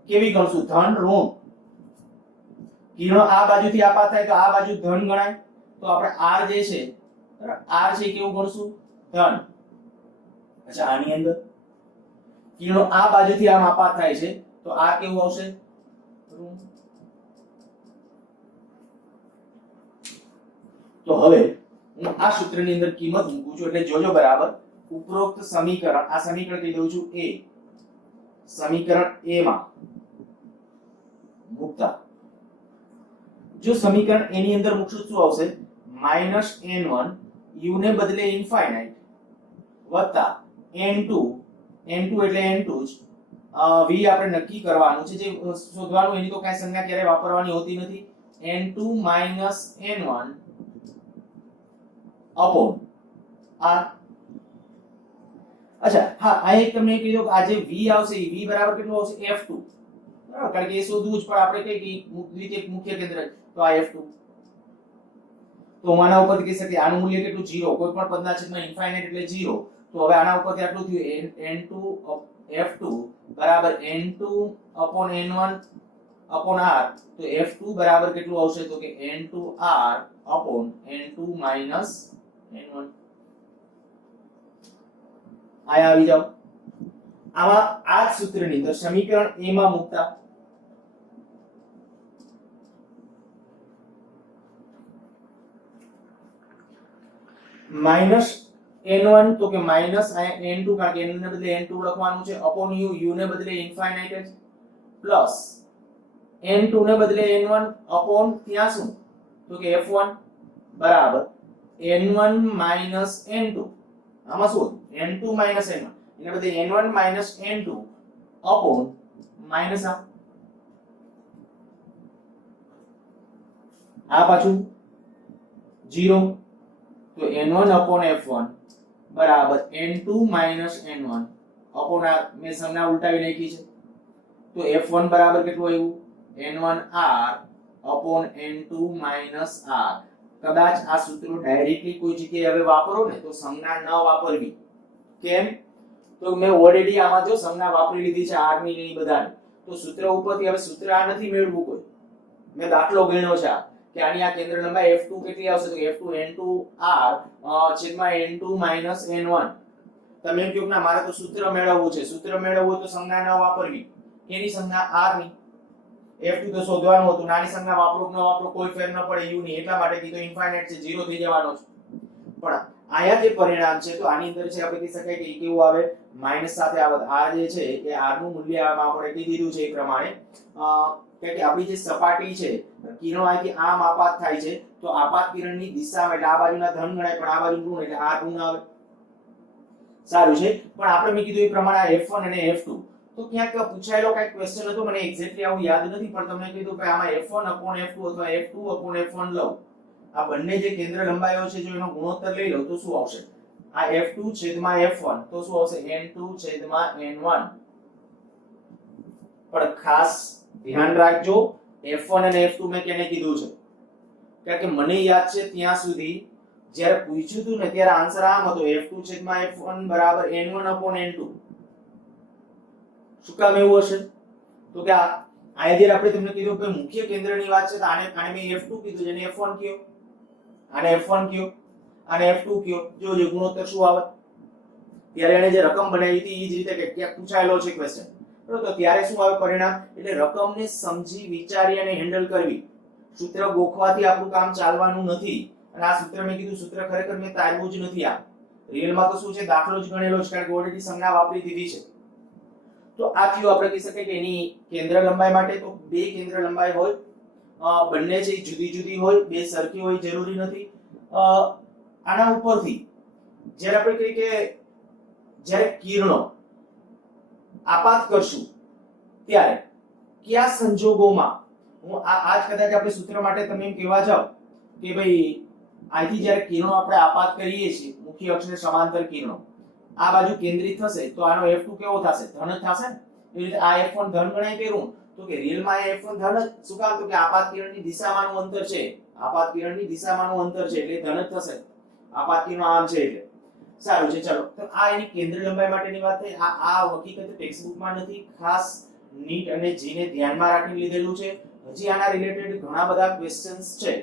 કેવી ગણશું ધન ઋણ કિરણો આ બાજુથી આપાત થાય તો આ બાજુ ધન ગણાય તો આપણે r જે છે બરાબર r છે કેવું ગણશું ધન. અચ્છા આની અંદર કિરણો આ બાજુથી આમ આપાત થાય છે તો r કેવું આવશે ઋણ. તો હવે હું આ સૂત્રની અંદર કિંમત મૂકું છું એટલે જોજો બરાબર ઉપરોક્ત સમીકરણ આ સમીકરણ કહી દઉં છું a સમીકરણ a માં મૂકતા જો સમીકરણ a ની અંદર મૂકશું શું આવશે -n1 u ને બદલે ઇન્ફાઇનાઇટ વત્તા n2 એટલે n2 જ v આપણે નક્કી કરવાનું છે જે શોધવાનું એની તો કાંઈ સંજ્ઞા ક્યારે વાપરવાની હોતી નથી n2 n1 अपॉन r. अच्छा हाँ આ એક તમને કીધું કે આ જે v આવશે એ v બરાબર કેટલું આવશે f2 બરાબર કારણ કે એ શોધવું જ પણ આપણે કઈ કે દ્વિતીયક મુખ્ય કેન્દ્ર તો આ f2 તો આના ઉપરથી કહી શકીએ આનું મૂલ્ય કેટલું 0 કોઈ પણ પદના છેદમાં ઇન્ફાઇનાઇટ એટલે 0 તો હવે આના ઉપરથી આટલું થયું n2 f2 બરાબર n2 upon n1 upon r તો f2 બરાબર કેટલું આવશે તો કે n2r upon n2 minus n1 આયા આવી જાવ આમાં આ જ સૂત્રની અંદર સમીકરણ a માં મૂકતા -n1 તો કે માઈનસ n2 કારણ કે n ને બદલે n2 લખવાનું છે upon u ને બદલે ઇન્ફાઇનાઇટ જ પ્લસ n2 ને બદલે n1 upon ત્યાં શું તો કે f1 બરાબર n1 n2 આમાં શું n2 n1 એને બદલે n1 n2 upon માઈનસ આ પાછું 0 તો n1 upon f1 બરાબર n2 n1 upon r મેં સંજ્ઞા ઉલટાવી નાખી છે તો f1 બરાબર કેટલું આવ્યું n1r upon n2 r. કદાચ આ સૂત્ર ડાયરેક્ટલી કોઈ જગ્યાએ હવે વાપરો ને તો સંજ્ઞા ન વાપરવી કેમ તો મેં ઓલરેડી આમાં જો સંજ્ઞા વાપરી લીધી છે r ની ને બધાની તો સૂત્ર ઉપરથી હવે સૂત્ર આ નથી મેળવવું કોઈ મેં દાખલો ગણ્યો છે કે આની આ કેન્દ્ર લંબાઈ f2 કેટલી આવશે તો f2 n2r છેદમાં n2 n1 તમે એમ કહો કે ના મારે તો સૂત્ર મેળવવું છે સૂત્ર મેળવવું તો સંજ્ઞા ન વાપરવી એની સંજ્ઞા r ની f2 તો શોધવાનું હતું નાની સંજ્ઞા વાપરો કે ન વાપરો કોઈ ફેર ન પડે u ની એટલા માટે કીધું ઇન્ફાઇનાઇટ છે 0 થઈ જવાનો છે પણ આયા જે પરિણામ છે તો આની અંદર છે આપણે કહી શકાય કે કેવું આવે માઈનસ સાથે આવત r જે છે એ r નું મૂલ્ય આમાં આપણે કહી દીધું છે એ પ્રમાણે કે આપણી જે સપાટી છે કિરણો અહીંથી આમ આપાત થાય છે તો આપાત કિરણની દિશામાં એટલે આ બાજુના ધન ગણાય પણ આ બાજુ ઋણ એટલે r ઋણ આવે સારું છે પણ આપણે મેં કીધું એ પ્રમાણે આ f1 અને f2 તો ક્યાંક પૂછાયેલો કઈ ક્વેશ્ચન હતો મને એક્ઝેક્ટલી આવું યાદ નથી પણ તમને કીધું કે આમાં f1 f2 અથવા f2 f1 લઉં આ બંને જે કેન્દ્ર લંબાઈઓ છે જો એનો ગુણોત્તર લઈ લઉં તો શું આવશે આ f2 છેદમાં f1 તો શું આવશે n2 છેદમાં n1 પણ ખાસ ધ્યાન રાખજો f1 અને f2 મેં કેને કીધું છે કારણ કે મને યાદ છે ત્યાં સુધી જ્યારે પૂછ્યું હતું ને ત્યારે આન્સર આમ હતો f2 છેદમાં f1 બરાબર n1 n2 શું કામ એવું હશે તો કે આ જ્યારે આપણે તમને કીધું કે મુખ્ય કેન્દ્રની વાત છે તો આને મેં f2 કીધું જેને f1 કયો આને f1 કયો આને f2 કયો જો ગુણોત્તર શું આવે ત્યારે એને જે રકમ બનાવી હતી એ જ રીતે કે ક્યાંક પૂછાયેલો છે ક્વેશ્ચન બરોબર તો ત્યારે શું આવે પરિણામ એટલે રકમને સમજી વિચારી અને હેન્ડલ કરવી સૂત્ર ગોખવાથી આપણું કામ ચાલવાનું નથી અને આ સૂત્ર મેં કીધું સૂત્ર ખરેખર મેં તારવું જ નથી આ રિયલમાં તો શું છે દાખલો જ ગણેલો છે કારણ કે ઓલરેડી સંજ્ઞા વાપરી દીધી છે તો આ થયું આપણે કહી શકીએ કે એની કેન્દ્ર લંબાઈ માટે તો બે કેન્દ્ર લંબાઈ હોય બંને છે જુદી જુદી હોય બે સરખી હોય જરૂરી નથી આના ઉપરથી જ્યારે આપણે કહીએ કે જ્યારે કિરણો આપાત કરશું ત્યારે કયા સંજોગોમાં, હું આજ કદાચ આપણે સૂત્ર માટે તમે એમ કહેવા જાવ કે ભાઈ અહીંથી જ્યારે કિરણો આપણે આપાત કરીએ છીએ, મુખ્ય અક્ષને સમાંતર કિરણો આ બાજુ કેન્દ્રિત થશે તો આનો F2 કેવો થશે? ધન જ થશે ને. એ રીતે આ F1 ધન ગણાય પેરું તો કે રિયલમાં આ F1 ધન જ. શું કામ? તો કે આપાત કિરણની દિશામાંનું અંતર છે, આપાત કિરણની દિશામાંનું અંતર છે એટલે ધન જ થશે. આપાત કિરણ આમ છે એટલે સારું છે. ચલો તો આ એની કેન્દ્ર લંબાઈ માટેની વાત થઈ. આ હકીકત ટેક્સ્ટબુકમાં નથી, ખાસ નીટ અને જી ને ધ્યાનમાં રાખીને લીધેલું છે. હજી આના રિલેટેડ ઘણા બધા ક્વેશ્ચન્સ છે.